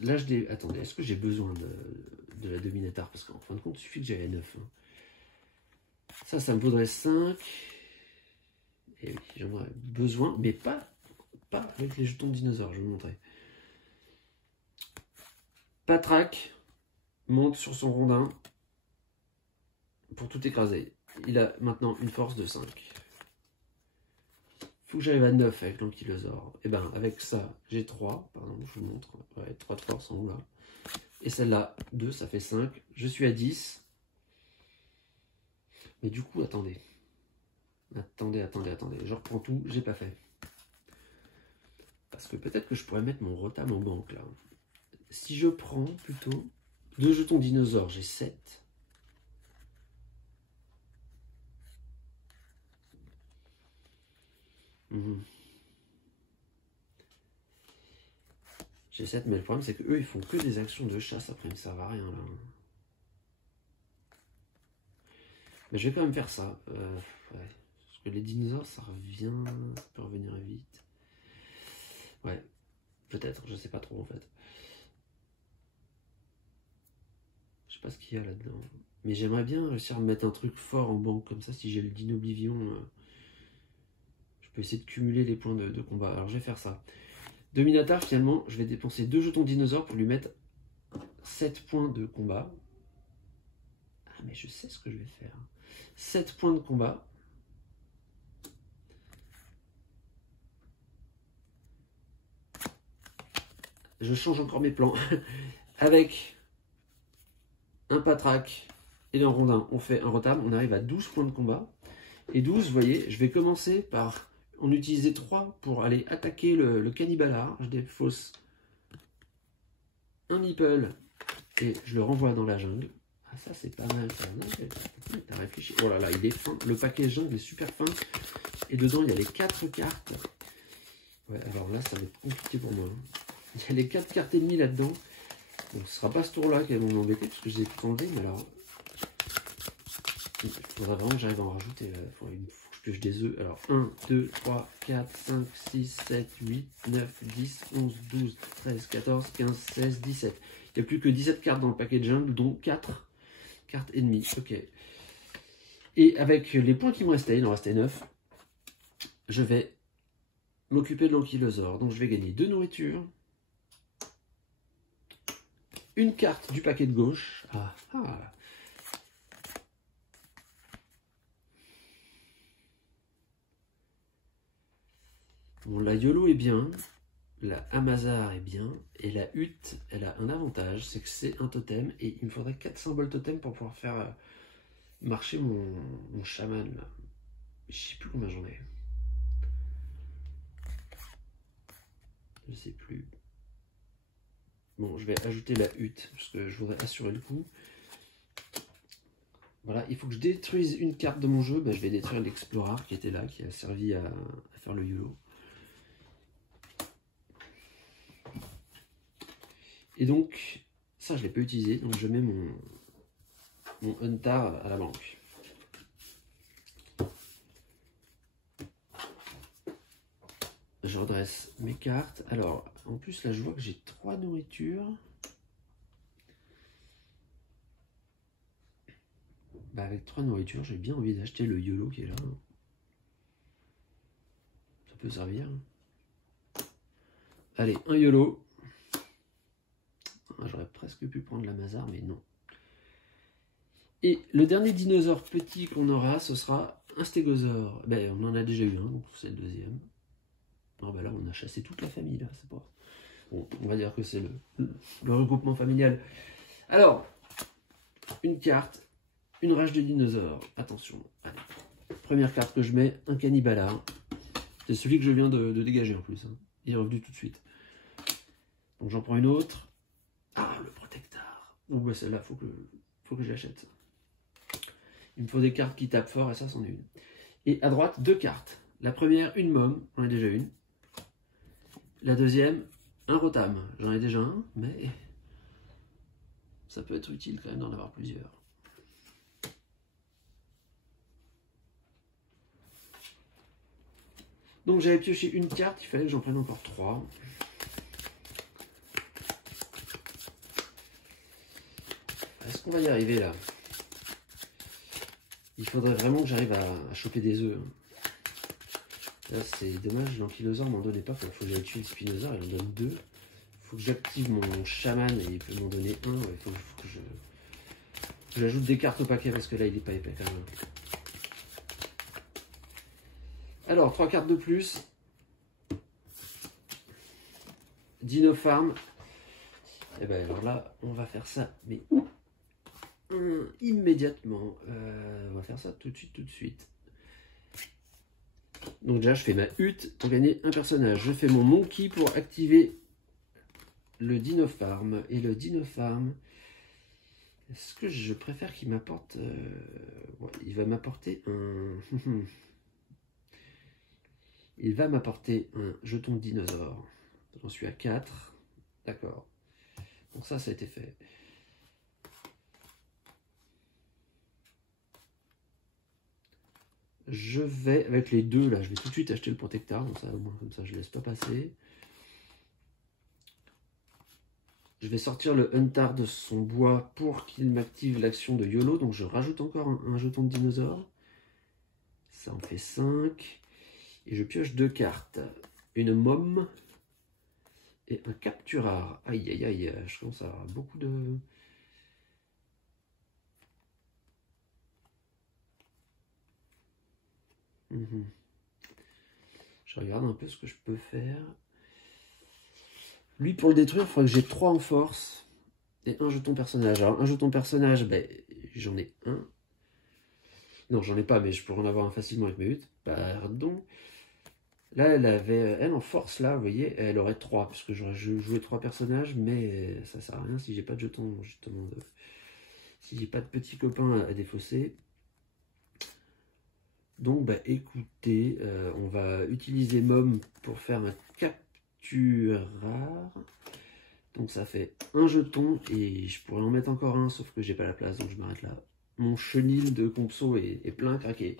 Là, attendez, est-ce que j'ai besoin de la Dominatar? Parce qu'en fin de compte, il suffit que j'aille à 9. Hein. Ça me vaudrait 5. Et oui, j'en aurais besoin, mais pas avec les jetons de dinosaures, je vais vous montrer. Patrak monte sur son rondin pour tout écraser. Il a maintenant une force de 5. Faut que j'arrive à 9 avec l'ankylosaure. Et ben avec ça, j'ai 3. Pardon, je vous montre. Ouais, 3 de force en haut là. Et celle-là, 2, ça fait 5. Je suis à 10. Mais du coup, attendez. Attendez. Je reprends tout, j'ai pas fait. Parce que peut-être que je pourrais mettre mon Rotom en banque là. Si je prends plutôt 2 jetons dinosaures, j'ai 7. J'ai 7, mais le problème c'est que eux ils font que des actions de chasse, après ils ne servent à rien là. Mais je vais quand même faire ça. Ouais. Parce que les dinosaures ça revient, ça peut revenir vite. Ouais, peut-être, je sais pas trop en fait. Je sais pas ce qu'il y a là-dedans. Mais j'aimerais bien réussir à mettre un truc fort en banque comme ça, si j'ai le Dino Oblivion. Je peux essayer de cumuler les points de combat. Alors je vais faire ça. Dominatar, finalement, je vais dépenser 2 jetons dinosaures pour lui mettre 7 points de combat. Ah, mais je sais ce que je vais faire. 7 points de combat. Je change encore mes plans. Avec un Patrak et un Rondin, on fait un Rotom. On arrive à 12 points de combat. Et 12, vous voyez, je vais commencer par... On utilisait 3 pour aller attaquer le Cannibalar. Je défausse un Meeple et je le renvoie dans la jungle. Ah, ça c'est pas mal ça. T'as réfléchi. Oh là là, il est fin. Le paquet jungle est super fin. Et dedans, il y a les 4 cartes. Ouais, alors là, ça va être compliqué pour moi. Il y a les 4 cartes ennemies là-dedans. Bon, ce sera pas ce tour-là qui va m'embêter parce que je les ai tout enlevés. Mais alors, il faudra vraiment que j'arrive à en rajouter. Il faut que je pioche des œufs. Alors 1, 2, 3, 4, 5, 6, 7, 8, 9, 10, 11, 12, 13, 14, 15, 16, 17. Il n'y a plus que 17 cartes dans le paquet de jungle, dont 4 cartes ennemies. Ok. Et avec les points qui me restaient, il en restait 9, je vais m'occuper de l'ankylosaure. Donc je vais gagner 2 nourritures. Une carte du paquet de gauche. Ah, ah. Bon, la YOLO est bien, la Amazar est bien, et la hutte, elle a un avantage, c'est que c'est un totem, et il me faudrait 4 symboles totem pour pouvoir faire marcher mon chaman, là. Je sais plus combien j'en ai. Je sais plus. Bon, je vais ajouter la hutte, parce que je voudrais assurer le coup. Voilà, il faut que je détruise une carte de mon jeu. Ben, je vais détruire l'Explorer qui était là, qui a servi à faire le YOLO. Et donc, ça je ne l'ai pas utilisé, donc je mets mon Hunter à la banque. Je redresse mes cartes. Alors, en plus là je vois que j'ai 3 nourritures. Bah, avec 3 nourritures, j'ai bien envie d'acheter le YOLO qui est là. Ça peut servir. Allez, un YOLO. J'aurais presque pu prendre la Mazar, mais non. Et le dernier dinosaure petit qu'on aura, ce sera un stégosaure. Ben, on en a déjà eu un, donc c'est le deuxième. Non, ben là, on a chassé toute la famille, là. C'est pas... Bon, on va dire que c'est le regroupement familial. Alors, une carte, une rage de dinosaures. Attention, allez. Première carte que je mets, un Cannibala. C'est celui que je viens de dégager en plus. Hein. Il est revenu tout de suite. Donc j'en prends une autre. Ah, le Protectar. Bon, bah celle-là, faut que je l'achète. Il me faut des cartes qui tapent fort, et ça, c'en est une. Et à droite, 2 cartes. La première, une Mom, j'en ai déjà une. La deuxième, un Rotom. J'en ai déjà un, mais ça peut être utile quand même d'en avoir plusieurs. Donc j'avais pioché une carte, il fallait que j'en prenne encore 3. Est-ce qu'on va y arriver là? Il faudrait vraiment que j'arrive à choper des œufs. Là c'est dommage, l'Ankylosaure m'en donnait pas, il faut que j'aille tuer le Spinosaure, il en donne 2. Il faut que j'active mon chaman et il peut m'en donner 1. Il faut que j'ajoute des cartes au paquet parce que là il est pas épais quand même. Alors, 3 cartes de plus. Dino Farm. Et bien alors là, on va faire ça, mais immédiatement. On va faire ça tout de suite. Donc déjà, je fais ma hutte pour gagner un personnage. Je fais mon monkey pour activer le Dino Farm. Et le Dino Farm, est-ce que je préfère qu'il m'apporte... ouais, il va m'apporter un... Il va m'apporter un jeton de dinosaure. J'en suis à 4. D'accord. Donc ça a été fait. Je vais, avec les deux là, je vais tout de suite acheter le Protectar. Donc ça, au moins, comme ça, je ne laisse pas passer. Je vais sortir le Hunter de son bois pour qu'il m'active l'action de YOLO. Donc je rajoute encore un jeton de dinosaure. Ça en fait 5. Et je pioche 2 cartes. Une Mom et un Capturar. Aïe, aïe, aïe. Je commence à avoir beaucoup de... Je regarde un peu ce que je peux faire. Lui, pour le détruire, il faudrait que j'ai 3 en force. Et un jeton personnage. Alors, un jeton personnage, ben, j'en ai un. Non, j'en ai pas, mais je pourrais en avoir un facilement avec mes huttes. Pardon. Là, elle en force, là, vous voyez, elle aurait 3, puisque j'aurais joué 3 personnages, mais ça sert à rien si j'ai pas de jeton, justement. Si j'ai pas de petits copains à défausser. Donc, bah, écoutez, on va utiliser Mom pour faire un Capturar. Donc, ça fait un jeton, et je pourrais en mettre encore un, sauf que j'ai pas la place, donc je m'arrête là. Mon chenil de Compso est plein craqué.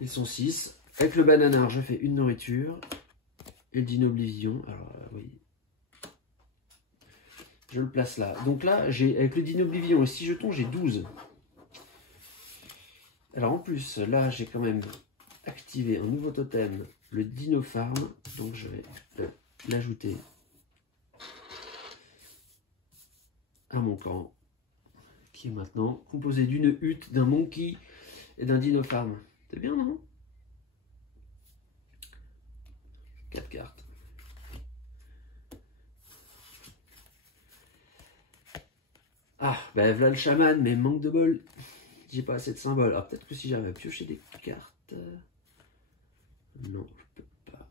Ils sont 6. Avec le bananar, je fais une nourriture. Et le Dino Oblivion, alors oui. Je le place là. Donc là, avec le Dino Oblivion et 6 jetons, j'ai 12. Alors en plus, là, j'ai quand même activé un nouveau totem, le Dino Farm. Donc je vais l'ajouter à mon camp, qui est maintenant composé d'une hutte, d'un monkey et d'un Dino Farm. C'est bien, non? 4 cartes. Ah, ben voilà le chaman, mais manque de bol. J'ai pas assez de symboles. Alors peut-être que si j'arrive à piocher des cartes... Non, je peux pas.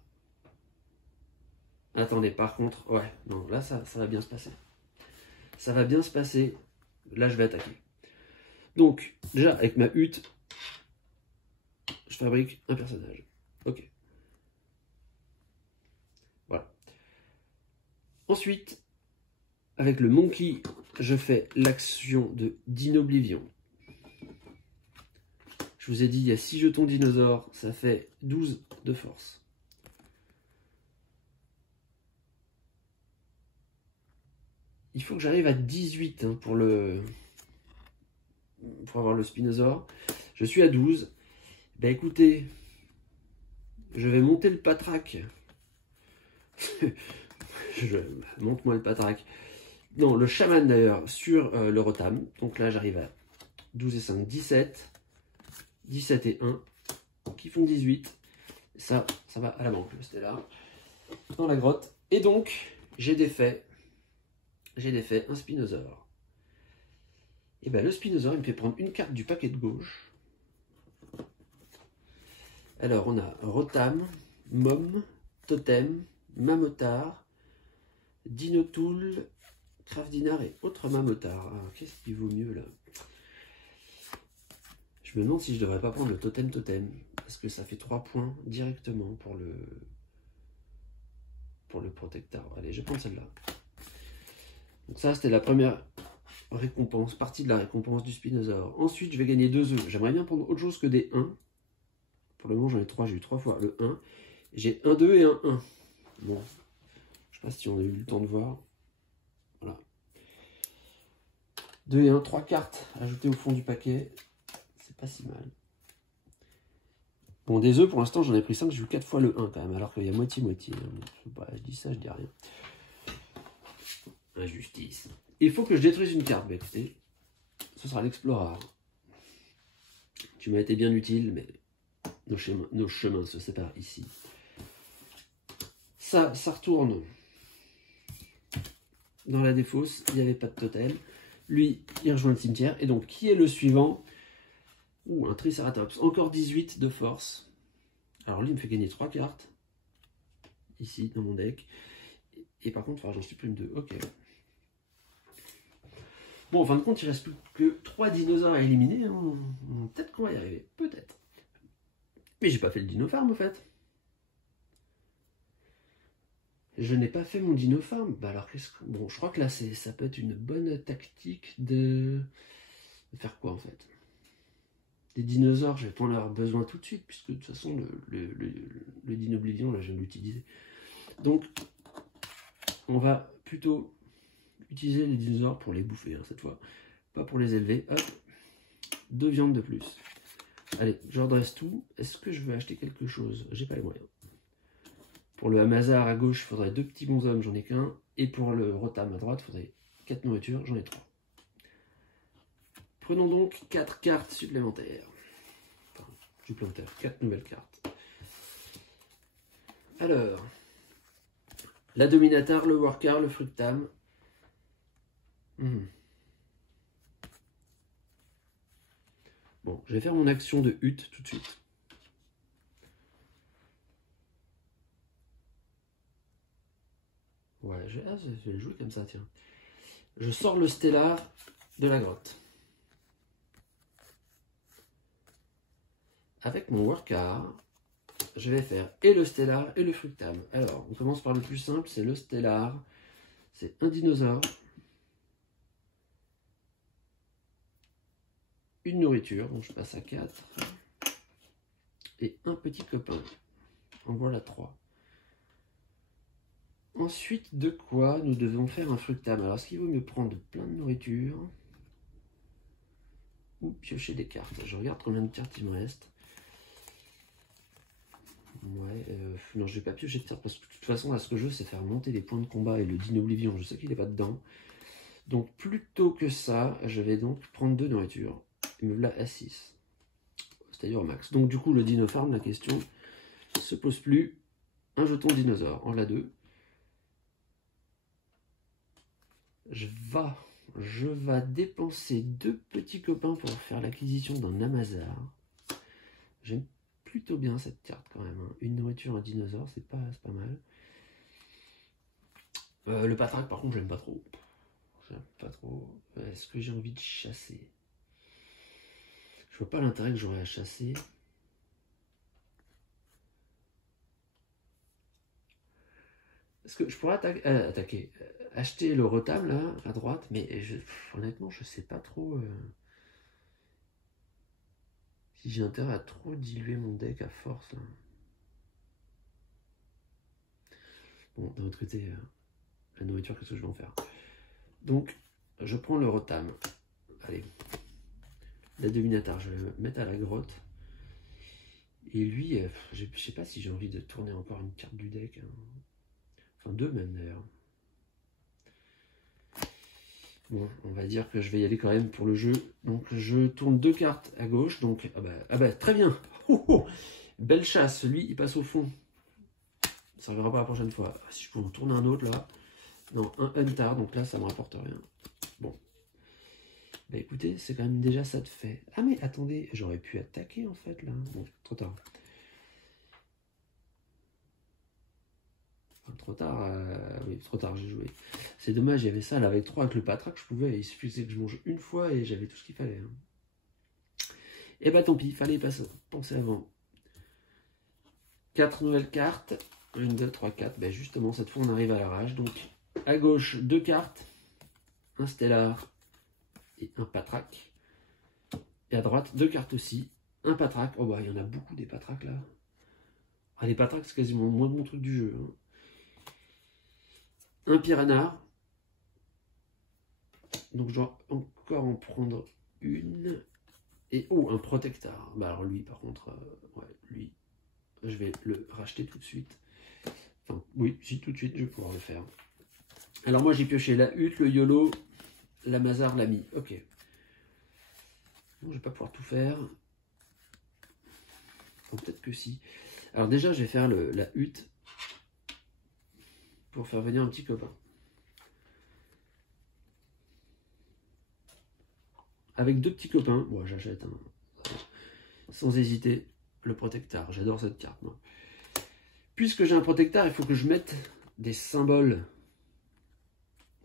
Attendez, par contre, ouais, non, là ça va bien se passer. Ça va bien se passer. Là, je vais attaquer. Donc, déjà, avec ma hutte, je fabrique un personnage. Ok. Voilà. Ensuite, avec le monkey, je fais l'action de d'Inoblivion. Je vous ai dit, il y a 6 jetons dinosaures, ça fait 12 de force. Il faut que j'arrive à 18 hein, pour avoir le Spinosaur. Je suis à 12. Ben écoutez, je vais monter le patraque. Monte-moi le patraque. Non, le chaman d'ailleurs sur le Rotam. Donc là, j'arrive à 12 et 5, 17. 17 et 1, qui font 18. Ça va à la banque, c'était là, dans la grotte. Et donc, j'ai défait un Spinosaur. Et bien, le Spinosaur, il me fait prendre une carte du paquet de gauche. Alors, on a Rotam, Mom, Totem, Mamotard, Dinotool, Craft-Dinar et autres Mamotard. Qu'est-ce qui vaut mieux, là? Je me demande si je devrais pas prendre le Totem, parce que ça fait 3 points directement pour le Protector. Allez, je vais prendre celle-là. Donc ça, c'était la première récompense, partie de la récompense du Spinosaur. Ensuite, je vais gagner 2 œufs. J'aimerais bien prendre autre chose que des 1. Pour le moment, j'en ai 3. J'ai eu 3 fois le 1. J'ai un 2 et un 1. Bon, je sais pas si on a eu le temps de voir. Voilà. 2 et 1, 3 cartes ajoutées au fond du paquet. C'est pas si mal. Bon, des œufs, pour l'instant, j'en ai pris 5. J'ai eu 4 fois le 1 quand même, alors qu'il y a moitié-moitié. Je dis ça, je dis rien. Injustice. Il faut que je détruise une carte. Bah, écoutez, ce sera l'Explorer. Tu m'as été bien utile, mais nos chemins se séparent ici. Ça retourne dans la défausse. Il n'y avait pas de totem. Lui, il rejoint le cimetière. Et donc, qui est le suivant? Ouh, un Triceratops. Encore 18 de force. Alors lui, il me fait gagner 3 cartes. Ici, dans mon deck. Et par contre, j'en supprime 2. Ok. Bon, en fin de compte, il ne reste plus que 3 dinosaures à éliminer. Peut-être qu'on va y arriver. Peut-être. Mais j'ai pas fait le Dino Farm, au fait. Je n'ai pas fait mon Dino Farm. Bah alors, qu'est-ce que... Bon, je crois que là, ça peut être une bonne tactique de faire quoi, en fait? Des dinosaures, je vais pas en avoir besoin tout de suite, puisque de toute façon, le Dino Oblivion, là, je viens de l'utiliser. Donc, on va plutôt utiliser les dinosaures pour les bouffer, hein, cette fois. Pas pour les élever. Hop, 2 viandes de plus. Allez, je redresse tout. Est-ce que je veux acheter quelque chose? J'ai pas les moyens. Pour le Hamazar à gauche, il faudrait 2 petits bonshommes, j'en ai qu'un. Et pour le Rotam à droite, il faudrait 4 nourritures, j'en ai 3. Prenons donc 4 cartes supplémentaires. Enfin, supplémentaires, 4 nouvelles cartes. Alors, la Dominatar, le Workar, le Fructam. Bon, je vais faire mon action de hutte tout de suite. Ouais, je vais le jouer comme ça, tiens. Je sors le Stellar de la grotte. Avec mon Workar, je vais faire et le Stellar et le Fructam. Alors, on commence par le plus simple, c'est le Stellar. C'est un dinosaure. Une nourriture, donc je passe à 4. et un petit copain. En voilà 3. Ensuite, de quoi nous devons faire un fructame? Alors, est-ce qu'il vaut mieux prendre plein de nourriture ou piocher des cartes? Je regarde combien de cartes il me reste. Ouais, non, je vais pas piocher de cartes parce que de toute façon, là, ce que je veux, c'est faire monter les points de combat et le Din Oblivion. Je sais qu'il est pas dedans. Donc, plutôt que ça, je vais donc prendre 2 nourritures. Et me voilà à 6. C'est-à-dire au max. Donc, du coup, le Dino Farm, la question se pose plus. Un jeton dinosaure, en l'a 2. Je vais dépenser 2 petits copains pour faire l'acquisition d'un Amazar. J'aime plutôt bien cette carte quand même. Hein. Une nourriture, un dinosaure, c'est pas mal. Le Patrak, par contre, j'aime pas trop. J'aime pas trop. Est-ce que j'ai envie de chasser? Je vois pas l'intérêt que j'aurais à chasser. Est-ce que je pourrais acheter le retable là, à droite, mais honnêtement, je sais pas trop si j'ai intérêt à trop diluer mon deck à force. Là. Bon, d'un autre côté, la nourriture, qu'est-ce que je vais en faire? Donc, je prends le retable. Allez. La Dominatar, je vais le mettre à la grotte. Et lui, je sais pas si j'ai envie de tourner encore une carte du deck. Hein. Enfin, 2 même d'ailleurs. Bon, on va dire que je vais y aller quand même pour le jeu. Donc, je tourne 2 cartes à gauche. Donc, ah bah très bien. Oh, oh. Belle chasse. Lui, il passe au fond. Ça ne servira pas la prochaine fois. Si je peux en tourner un autre là. Non, un Hunter. Donc là, ça me rapporte rien. Bon. Bah écoutez, c'est quand même déjà ça de fait. Ah mais attendez, j'aurais pu attaquer en fait là. Bon, trop tard. Enfin, trop tard, oui, trop tard j'ai joué. C'est dommage, il y avait ça là avec 3 avec le Patrak, je pouvais, il suffisait que je mange une fois et j'avais tout ce qu'il fallait. Hein. Et bah tant pis, il fallait penser avant. 4 nouvelles cartes. 1, 2, 3, 4. Ben justement, cette fois on arrive à la rage. Donc à gauche, 2 cartes. Un Stellar et un Patrak. Et à droite, 2 cartes aussi. Un Patrak. Oh bah il y en a beaucoup des Patraks là. Ah, les Patraks c'est quasiment moins de mon truc du jeu. Hein. Un Piranha. Donc je dois encore en prendre une. Et oh, un Protectar. Bah alors lui par contre, ouais, lui, je vais le racheter tout de suite. Enfin, oui, si tout de suite, je vais pouvoir le faire. Alors moi j'ai pioché la hutte, le YOLO, la Mazar, l'ami. Ok. Bon, je vais pas pouvoir tout faire. Bon, peut-être que si. Alors déjà, je vais faire la hutte pour faire venir un petit copain. Avec 2 petits copains. Bon, j'achète sans hésiter le Protectar. J'adore cette carte, moi. Puisque j'ai un Protectar, il faut que je mette des symboles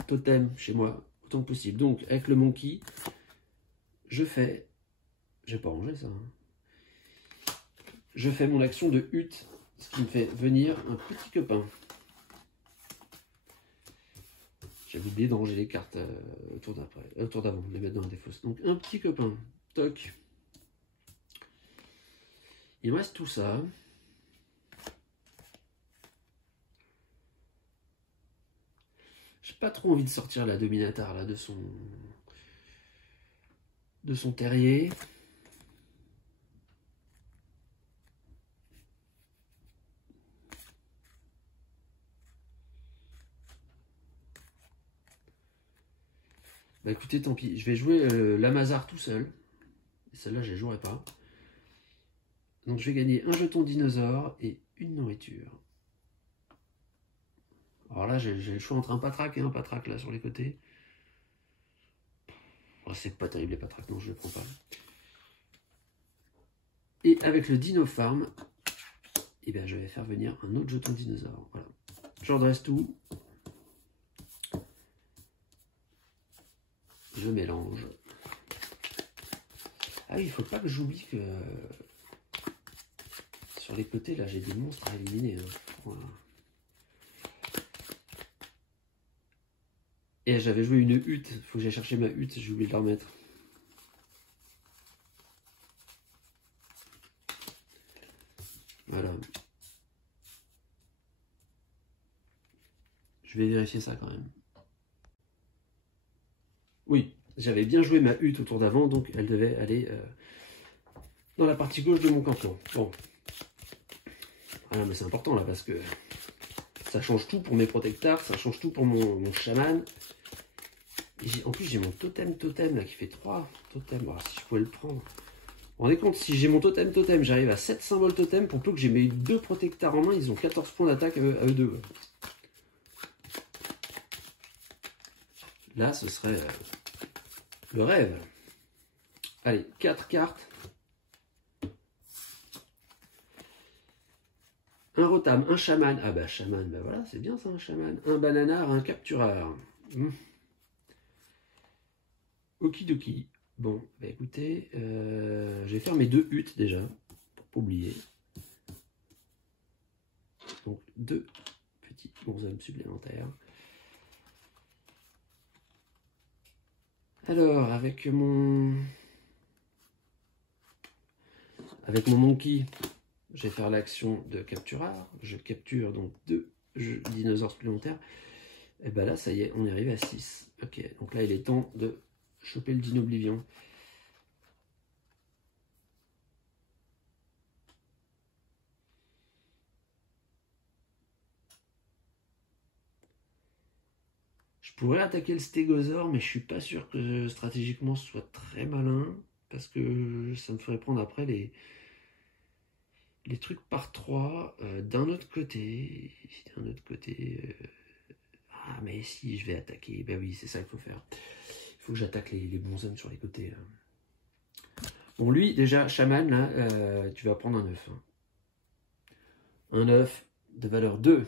totem chez moi autant que possible. Donc, avec le Monkey, je fais... J'ai pas rangé ça. Hein. Je fais mon action de hutte, ce qui me fait venir un petit copain. J'avais oublié de ranger les cartes autour d'avant, de les mettre dans la défausse. Donc, un petit copain. Toc. Il me reste tout ça. J'ai pas trop envie de sortir la Dominatar là de son terrier. Bah écoutez, tant pis. Je vais jouer l'Amazar tout seul. Celle-là, je ne jouerai pas. Donc je vais gagner un jeton dinosaure et une nourriture. Alors là, j'ai le choix entre un Patrak et un Patrak là sur les côtés. Oh, c'est pas terrible les Patraks, non, je ne le prends pas. Et avec le Dino Farm, eh bien, je vais faire venir un autre jeton dinosaure. Voilà. Je redresse tout. Je mélange. Ah oui, il ne faut pas que j'oublie que sur les côtés, là, j'ai des monstres à éliminer. Hein. Voilà. Et j'avais joué une hutte. Il faut que j'aille chercher ma hutte. J'ai oublié de la remettre. Voilà. Je vais vérifier ça quand même. Oui, j'avais bien joué ma hutte au tour d'avant, donc elle devait aller dans la partie gauche de mon campement. Bon. Ah, mais c'est important là, parce que ça change tout pour mes protecteurs, ça change tout pour mon chaman. En plus, j'ai mon totem là qui fait 3 totems. Alors, si je pouvais le prendre. Vous vous rendez compte, si j'ai mon totem, j'arrive à 7 symboles totem, pour peu que j'ai mes 2 protecteurs en main, ils ont 14 points d'attaque à eux deux. Là, ce serait le rêve. Allez, 4 cartes. Un rotam, un chaman. Ah bah chaman, bah voilà, c'est bien ça un chaman. Un bananar, un captureur. Okidoki. Bon, bah écoutez, je vais faire mes 2 huttes déjà, pour pas oublier. Donc 2 petits bonshommes supplémentaires. Alors, avec mon monkey, je vais faire l'action de captureur. Je capture donc 2 dinosaures supplémentaires. Et ben là, ça y est, on est arrivé à 6. Ok, donc là, il est temps de choper le Dino Oblivion. Je pourrais attaquer le Stégosaure, mais je suis pas sûr que stratégiquement ce soit très malin, parce que ça me ferait prendre après les trucs par 3. D'un autre côté, ah mais si, je vais attaquer, ben oui, c'est ça qu'il faut faire. Il faut que j'attaque les bonshommes sur les côtés. Là. Bon, lui, déjà, chaman, là, tu vas prendre un œuf. Hein. Un œuf de valeur 2.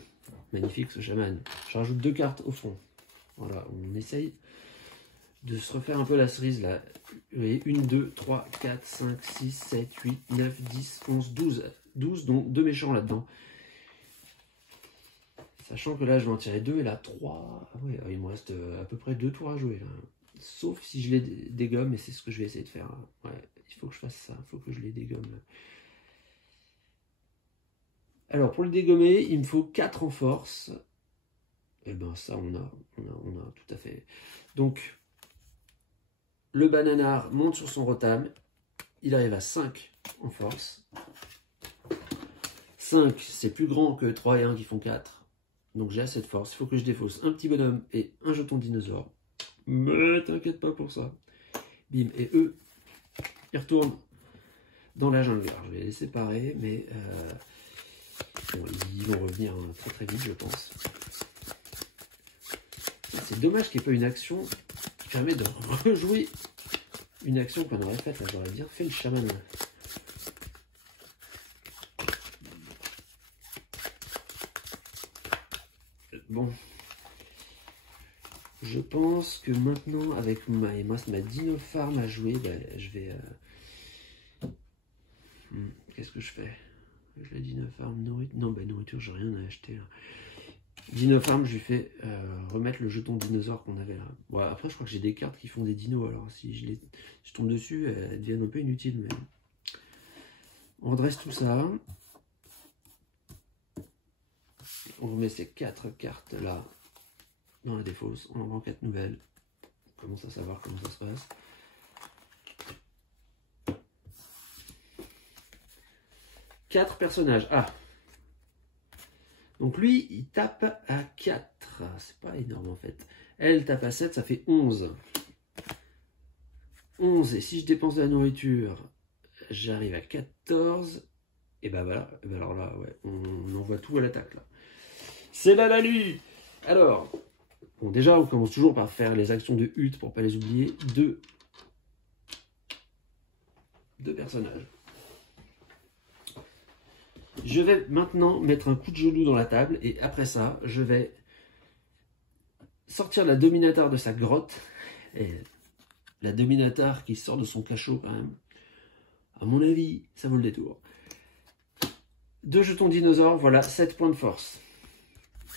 Magnifique ce chaman. Je rajoute 2 cartes au fond. Voilà, on essaye de se refaire un peu la cerise là. Vous voyez, 1, 2, 3, 4, 5, 6, 7, 8, 9, 10, 11, 12. 12, donc 2 méchants là-dedans. Sachant que là, je vais en tirer 2 et là, 3. Ah ouais, il me reste à peu près 2 tours à jouer là. Sauf si je les dégomme, et c'est ce que je vais essayer de faire. Ouais, il faut que je fasse ça, il faut que je les dégomme. Là. Alors, pour le dégommer, il me faut 4 en force. Et ben ça, on a tout à fait. Donc, le bananar monte sur son rotam. Il arrive à 5 en force. 5, c'est plus grand que 3 et 1 qui font 4. Donc j'ai assez de force. Il faut que je défausse un petit bonhomme et un jeton dinosaure. Mais t'inquiète pas pour ça. Bim. Et eux, ils retournent dans la jungle. Alors, je vais les séparer, mais bon, ils vont revenir très très vite, je pense. C'est dommage qu'il n'y ait pas une action qui permet de rejouer une action qu'on aurait faite. J'aurais bien fait le chaman. Bon. Je pense que maintenant, avec ma Dino Farm à jouer, ben, je vais... Qu'est-ce que je fais? Je l'ai Dino Farm, nourriture... Non, ben nourriture, j'ai rien à acheter. Là. Dino Farm, je lui fais remettre le jeton dinosaure qu'on avait là. Bon, après, je crois que j'ai des cartes qui font des dinos, alors si je tombe dessus, elles deviennent un peu inutiles. Mais... On redresse tout ça. On remet ces 4 cartes là dans la défausse. On en prend 4 nouvelles. On commence à savoir comment ça se passe. Quatre personnages. Ah! Donc lui, il tape à 4. C'est pas énorme en fait. Elle tape à 7, ça fait 11. 11. Et si je dépense de la nourriture, j'arrive à 14. Et ben voilà. Et ben alors là, ouais, on envoie tout à l'attaque là. C'est là la nuit! Alors, bon, déjà, on commence toujours par faire les actions de hutte pour pas les oublier. Deux personnages. Je vais maintenant mettre un coup de genou dans la table et après ça, je vais sortir la Dominator de sa grotte. Et la Dominator qui sort de son cachot quand même. À mon avis, ça vaut le détour. 2 jetons dinosaures, voilà, 7 points de force.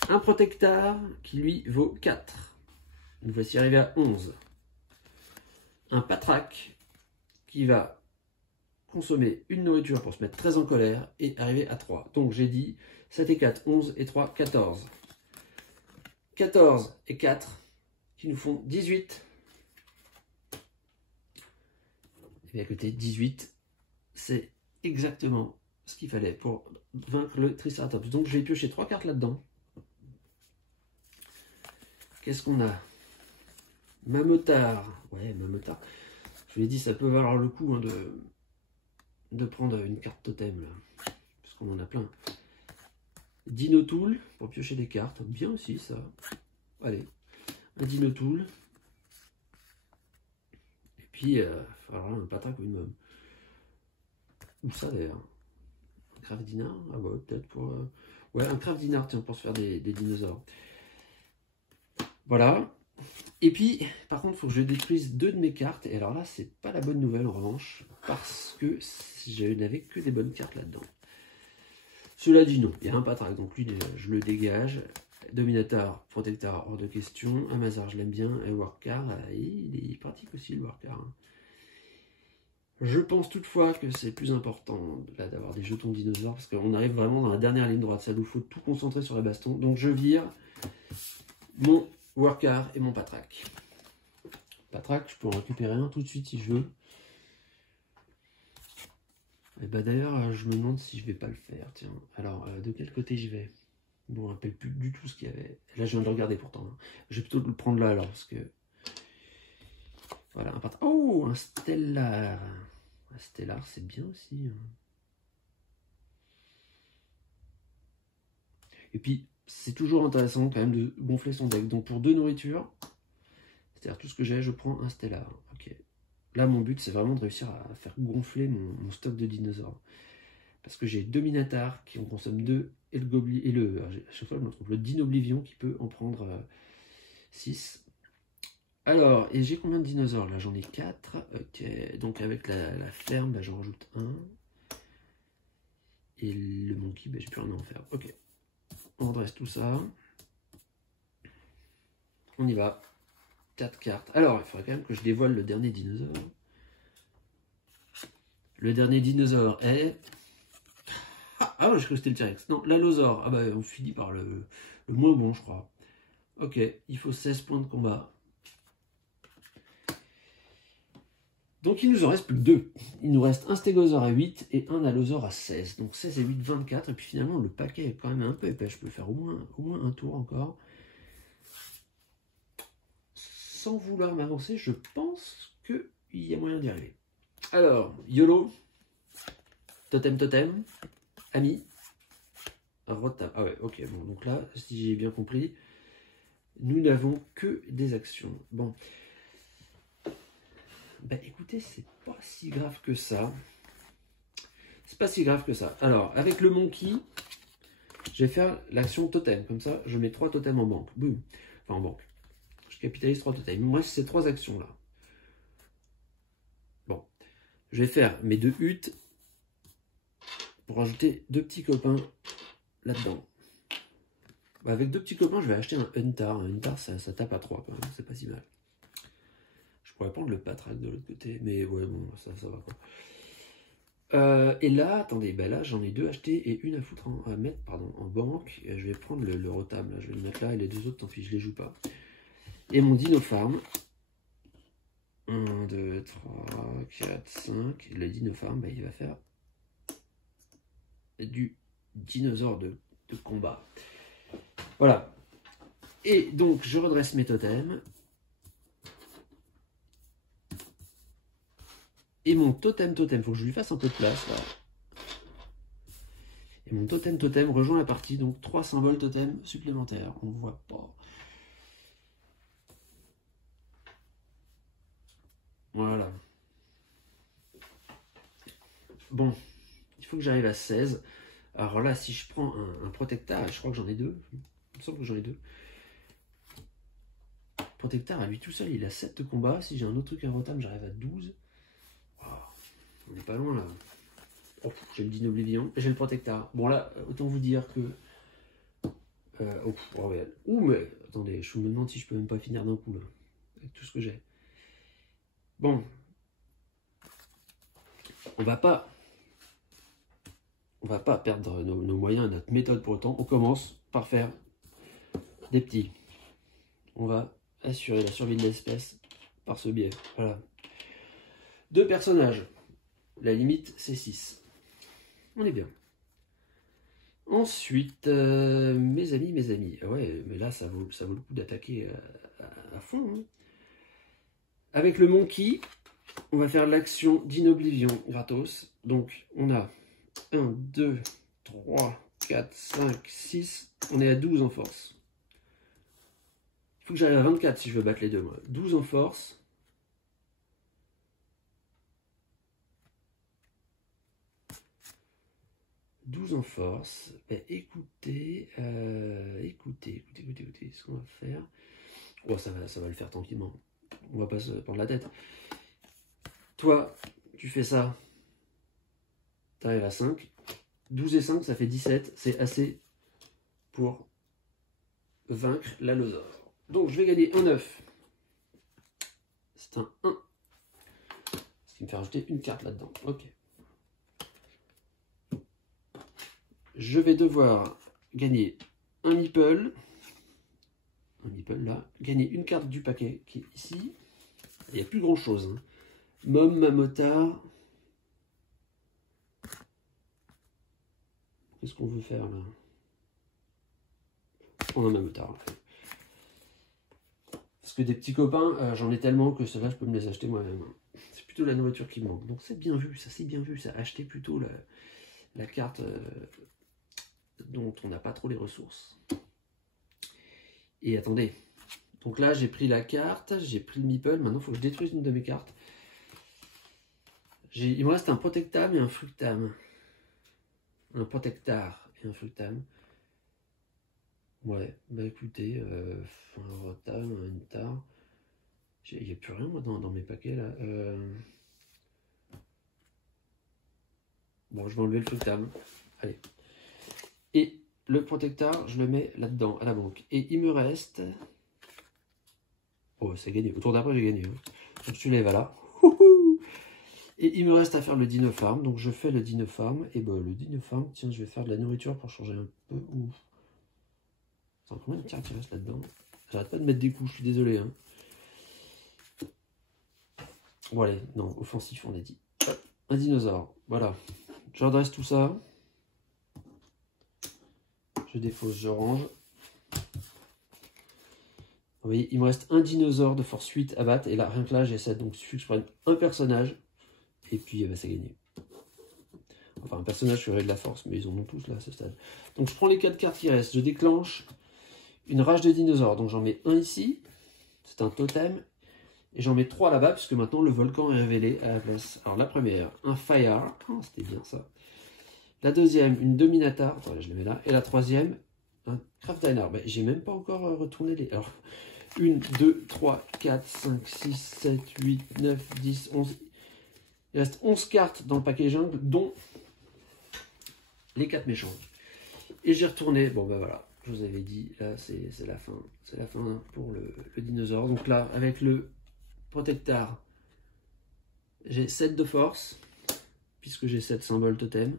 Un protecteur qui lui vaut 4. Nous voici arrivés à 11. Un patraque qui va consommer une nourriture pour se mettre très en colère et arriver à 3. Donc j'ai dit 7 et 4, 11 et 3, 14. 14 et 4 qui nous font 18. Et bien écoutez, 18, c'est exactement ce qu'il fallait pour vaincre le Triceratops. Donc j'ai pioché 3 cartes là-dedans. Qu'est-ce qu'on a? Mamotard. Ouais, Mamotard. Je vous l'ai dit, ça peut valoir le coup hein, de prendre une carte totem, là. Parce qu'on en a plein. Dinotool, pour piocher des cartes. Bien aussi, ça. Allez, un Dinotool. Et puis, alors là, un Patrak ou une Mom. Ou ça, d'ailleurs. Un Craft-Dinar. Ah ouais, peut-être pour... Ouais, un Craft-Dinar, tiens, pour se faire des dinosaures. Voilà. Et puis, par contre, il faut que je détruise 2 de mes cartes. Et alors là, c'est pas la bonne nouvelle, en revanche. Parce que je n'avais que des bonnes cartes là-dedans. Cela dit, non. Il y a un Patrak, donc lui, déjà, je le dégage. Dominator, Protector, hors de question. Amazar, je l'aime bien. Et Workar, il est pratique aussi, le Workar. Hein. Je pense toutefois que c'est plus important là d'avoir des jetons dinosaures. Parce qu'on arrive vraiment dans la dernière ligne droite. Ça nous faut tout concentrer sur la baston. Donc je vire mon Workar et mon Patrak. Patrak, je peux en récupérer un tout de suite si je veux. Et bah d'ailleurs, je me demande si je vais pas le faire. Tiens, alors de quel côté je vais? Bon, on ne rappelle plus du tout ce qu'il y avait. Là, je viens de le regarder pourtant. Hein. Je vais plutôt le prendre là alors parce que. Voilà, un Patrak. Oh, un Stellar. Un Stellar, c'est bien aussi. Hein. Et puis, c'est toujours intéressant quand même de gonfler son deck. Donc pour 2 nourritures, c'est-à-dire tout ce que j'ai, je prends un Stellar. Ok. Là, mon but, c'est vraiment de réussir à faire gonfler mon stock de dinosaures. Parce que j'ai 2 Minotaurs qui en consomment 2, et le Goblin, et à chaque fois, je me trouve le Dinoblivion qui peut en prendre 6. Alors, et j'ai combien de dinosaures? Là, j'en ai 4. Ok, donc avec la ferme, j'en rajoute 1. Et le monkey, j'ai plus rien à en faire. Ok. On redresse tout ça. On y va. 4 cartes. Alors, il faudrait quand même que je dévoile le dernier dinosaure. Le dernier dinosaure est... Ah ouais, je crois que c'était le T-Rex. Non, l'Allosaure. Ah bah, on finit par le moins bon, je crois. Ok, il faut 16 points de combat. Donc, il nous en reste plus que 2. Il nous reste un Stégosaure à 8 et un Allosaure à 16. Donc, 16 et 8, 24. Et puis, finalement, le paquet est quand même un peu épais. Je peux faire au moins un tour encore. Sans vouloir m'avancer, je pense qu'il y a moyen d'y arriver. Alors, YOLO. Totem. Ami. Rota. Ah ouais, ok. Bon, donc là, si j'ai bien compris, nous n'avons que des actions. Bon. Bah écoutez, c'est pas si grave que ça. C'est pas si grave que ça. Alors, avec le monkey, je vais faire l'action totem. Comme ça, je mets 3 totems en banque. Boum. Enfin, en banque. Je capitalise 3 totems. Moi, c'est ces 3 actions-là. Bon. Je vais faire mes 2 huttes pour rajouter 2 petits copains là-dedans. Bah, avec 2 petits copains, je vais acheter un Huntar. Un Huntar, ça tape à 3 quand même. C'est pas si mal. Je pourrais prendre le Patrak de l'autre côté. Mais ouais, bon, ça va quoi. Et là, attendez, bah là j'en ai 2 achetés et une à foutre à mettre en banque. Je vais prendre le Rotam, là, je vais le mettre là et les 2 autres, tant pis, je les joue pas. Et mon Dino Farm. 1, 2, 3, 4, 5. Le Dino Farm, bah, il va faire du dinosaure de combat. Voilà. Et donc, je redresse mes totems. Et mon totem, faut que je lui fasse un peu de place là. Et mon totem rejoint la partie, donc 3 symboles totem supplémentaires. On ne voit pas. Voilà. Bon, il faut que j'arrive à 16. Alors là, si je prends un Protectar, je crois que j'en ai 2. Il me semble que j'en ai 2. Protectar, à lui tout seul, il a 7 de combat. Si j'ai un autre truc à Rotam, j'arrive à 12. Oh, on n'est pas loin là. Oh, j'ai le Dinoblivion et j'ai le Protectar. Bon là, autant vous dire que... mais attendez, je me demande si je peux même pas finir d'un coup là. Avec tout ce que j'ai. Bon. on va pas perdre nos moyens, notre méthode pour autant. On commence par faire des petits. On va assurer la survie de l'espèce par ce biais. Voilà. 2 personnages. La limite, c'est 6. On est bien. Ensuite, mes amis. Ouais, mais là, ça vaut le coup d'attaquer à fond. Hein. Avec le Monkey, on va faire l'action d'Inoblivion gratos. Donc, on a 1, 2, 3, 4, 5, 6. On est à 12 en force. Il faut que j'arrive à 24 si je veux battre les deux. Moi. 12 en force. Ben, écoutez, ce qu'on va faire. Oh, ça va le faire tranquillement. On va pas se prendre la tête. Toi, tu fais ça. Tu arrives à 5. 12 et 5, ça fait 17. C'est assez pour vaincre l'allosaure. Donc, je vais gagner un 9. C'est un 1. Ce qui me fait rajouter une carte là-dedans. Ok. Je vais devoir gagner un meeple. Un meeple là. Gagner une carte du paquet qui est ici. Il n'y a plus grand chose. Hein. Mom, Mamotard. Qu'est-ce qu'on veut faire là? On a Mamotard en fait. Parce que des petits copains, j'en ai tellement que ceux-là, je peux me les acheter moi-même. C'est plutôt la nourriture qui me manque. Donc c'est bien vu, ça c'est bien vu. Ça acheter plutôt la carte dont on n'a pas trop les ressources. Et attendez. Donc là, j'ai pris la carte, j'ai pris le meeple. Maintenant, il faut que je détruise une de mes cartes. Il me reste un protectam et un fructam. Un protectar et un fructam. Ouais, bah écoutez, un rotam, un tar. Il n'y a plus rien moi dans mes paquets là. Bon, je vais enlever le fructam. Allez. Et le protectar, je le mets là-dedans, à la banque. Et il me reste... Oh, c'est gagné. Au tour d'après, j'ai gagné. Hein. Donc tu lèves là. Et il me reste à faire le Dino Farm. Donc je fais le Dino Farm. Et ben le Dino Farm, tiens, je vais faire de la nourriture pour changer un peu. Ouf. Attends, combien de cartes il reste là-dedans? J'arrête pas de mettre des coups, je suis désolé. Hein. Bon allez, non, offensif on a dit. Un dinosaure, voilà. Je redresse tout ça. Je défausse, je range. Vous voyez, il me reste un dinosaure de force 8 à battre. Et là, rien que là, j'ai 7. Donc il suffit que je prenne un personnage. Et puis, c'est gagné. Enfin, un personnage ferait de la force. Mais ils en ont tous là à ce stade. Donc je prends les 4 cartes qui restent. Je déclenche une rage de dinosaures. Donc j'en mets un ici. C'est un totem. Et j'en mets 3 là-bas. Puisque maintenant, le volcan est révélé à la place. Alors la première, un Fire. Oh, c'était bien ça. La deuxième, une Dominatar. Attends, là, je le mets là. Et la troisième, un Craft Diner. Ben, j'ai même pas encore retourné les... Alors, 1, 2, 3, 4, 5, 6, 7, 8, 9, 10, 11. Il reste 11 cartes dans le paquet jungle, dont les 4 méchants. Et j'ai retourné, bon ben voilà, je vous avais dit, là c'est la fin. C'est la fin pour le dinosaure. Donc là, avec le Protectar, j'ai 7 de force, puisque j'ai 7 symboles totem.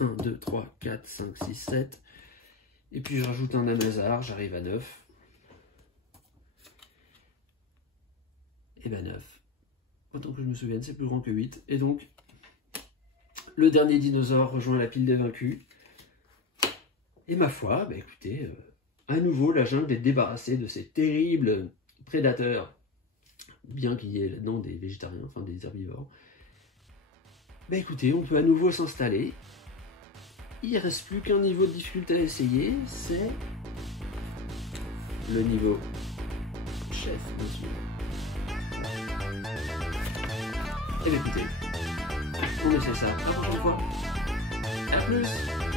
1, 2, 3, 4, 5, 6, 7. Et puis je rajoute un Amazar, j'arrive à 9. Et ben 9. Autant que je me souvienne, c'est plus grand que 8. Et donc, le dernier dinosaure rejoint la pile des vaincus. Et ma foi, bah écoutez, à nouveau, la jungle est débarrassée de ces terribles prédateurs. Bien qu'il y ait là-dedans des végétariens, enfin des herbivores. Bah écoutez, on peut à nouveau s'installer. Il ne reste plus qu'un niveau de difficulté à essayer, c'est le niveau chef, bien sûr. Et bien écoutez, on essaie ça la prochaine fois. A plus!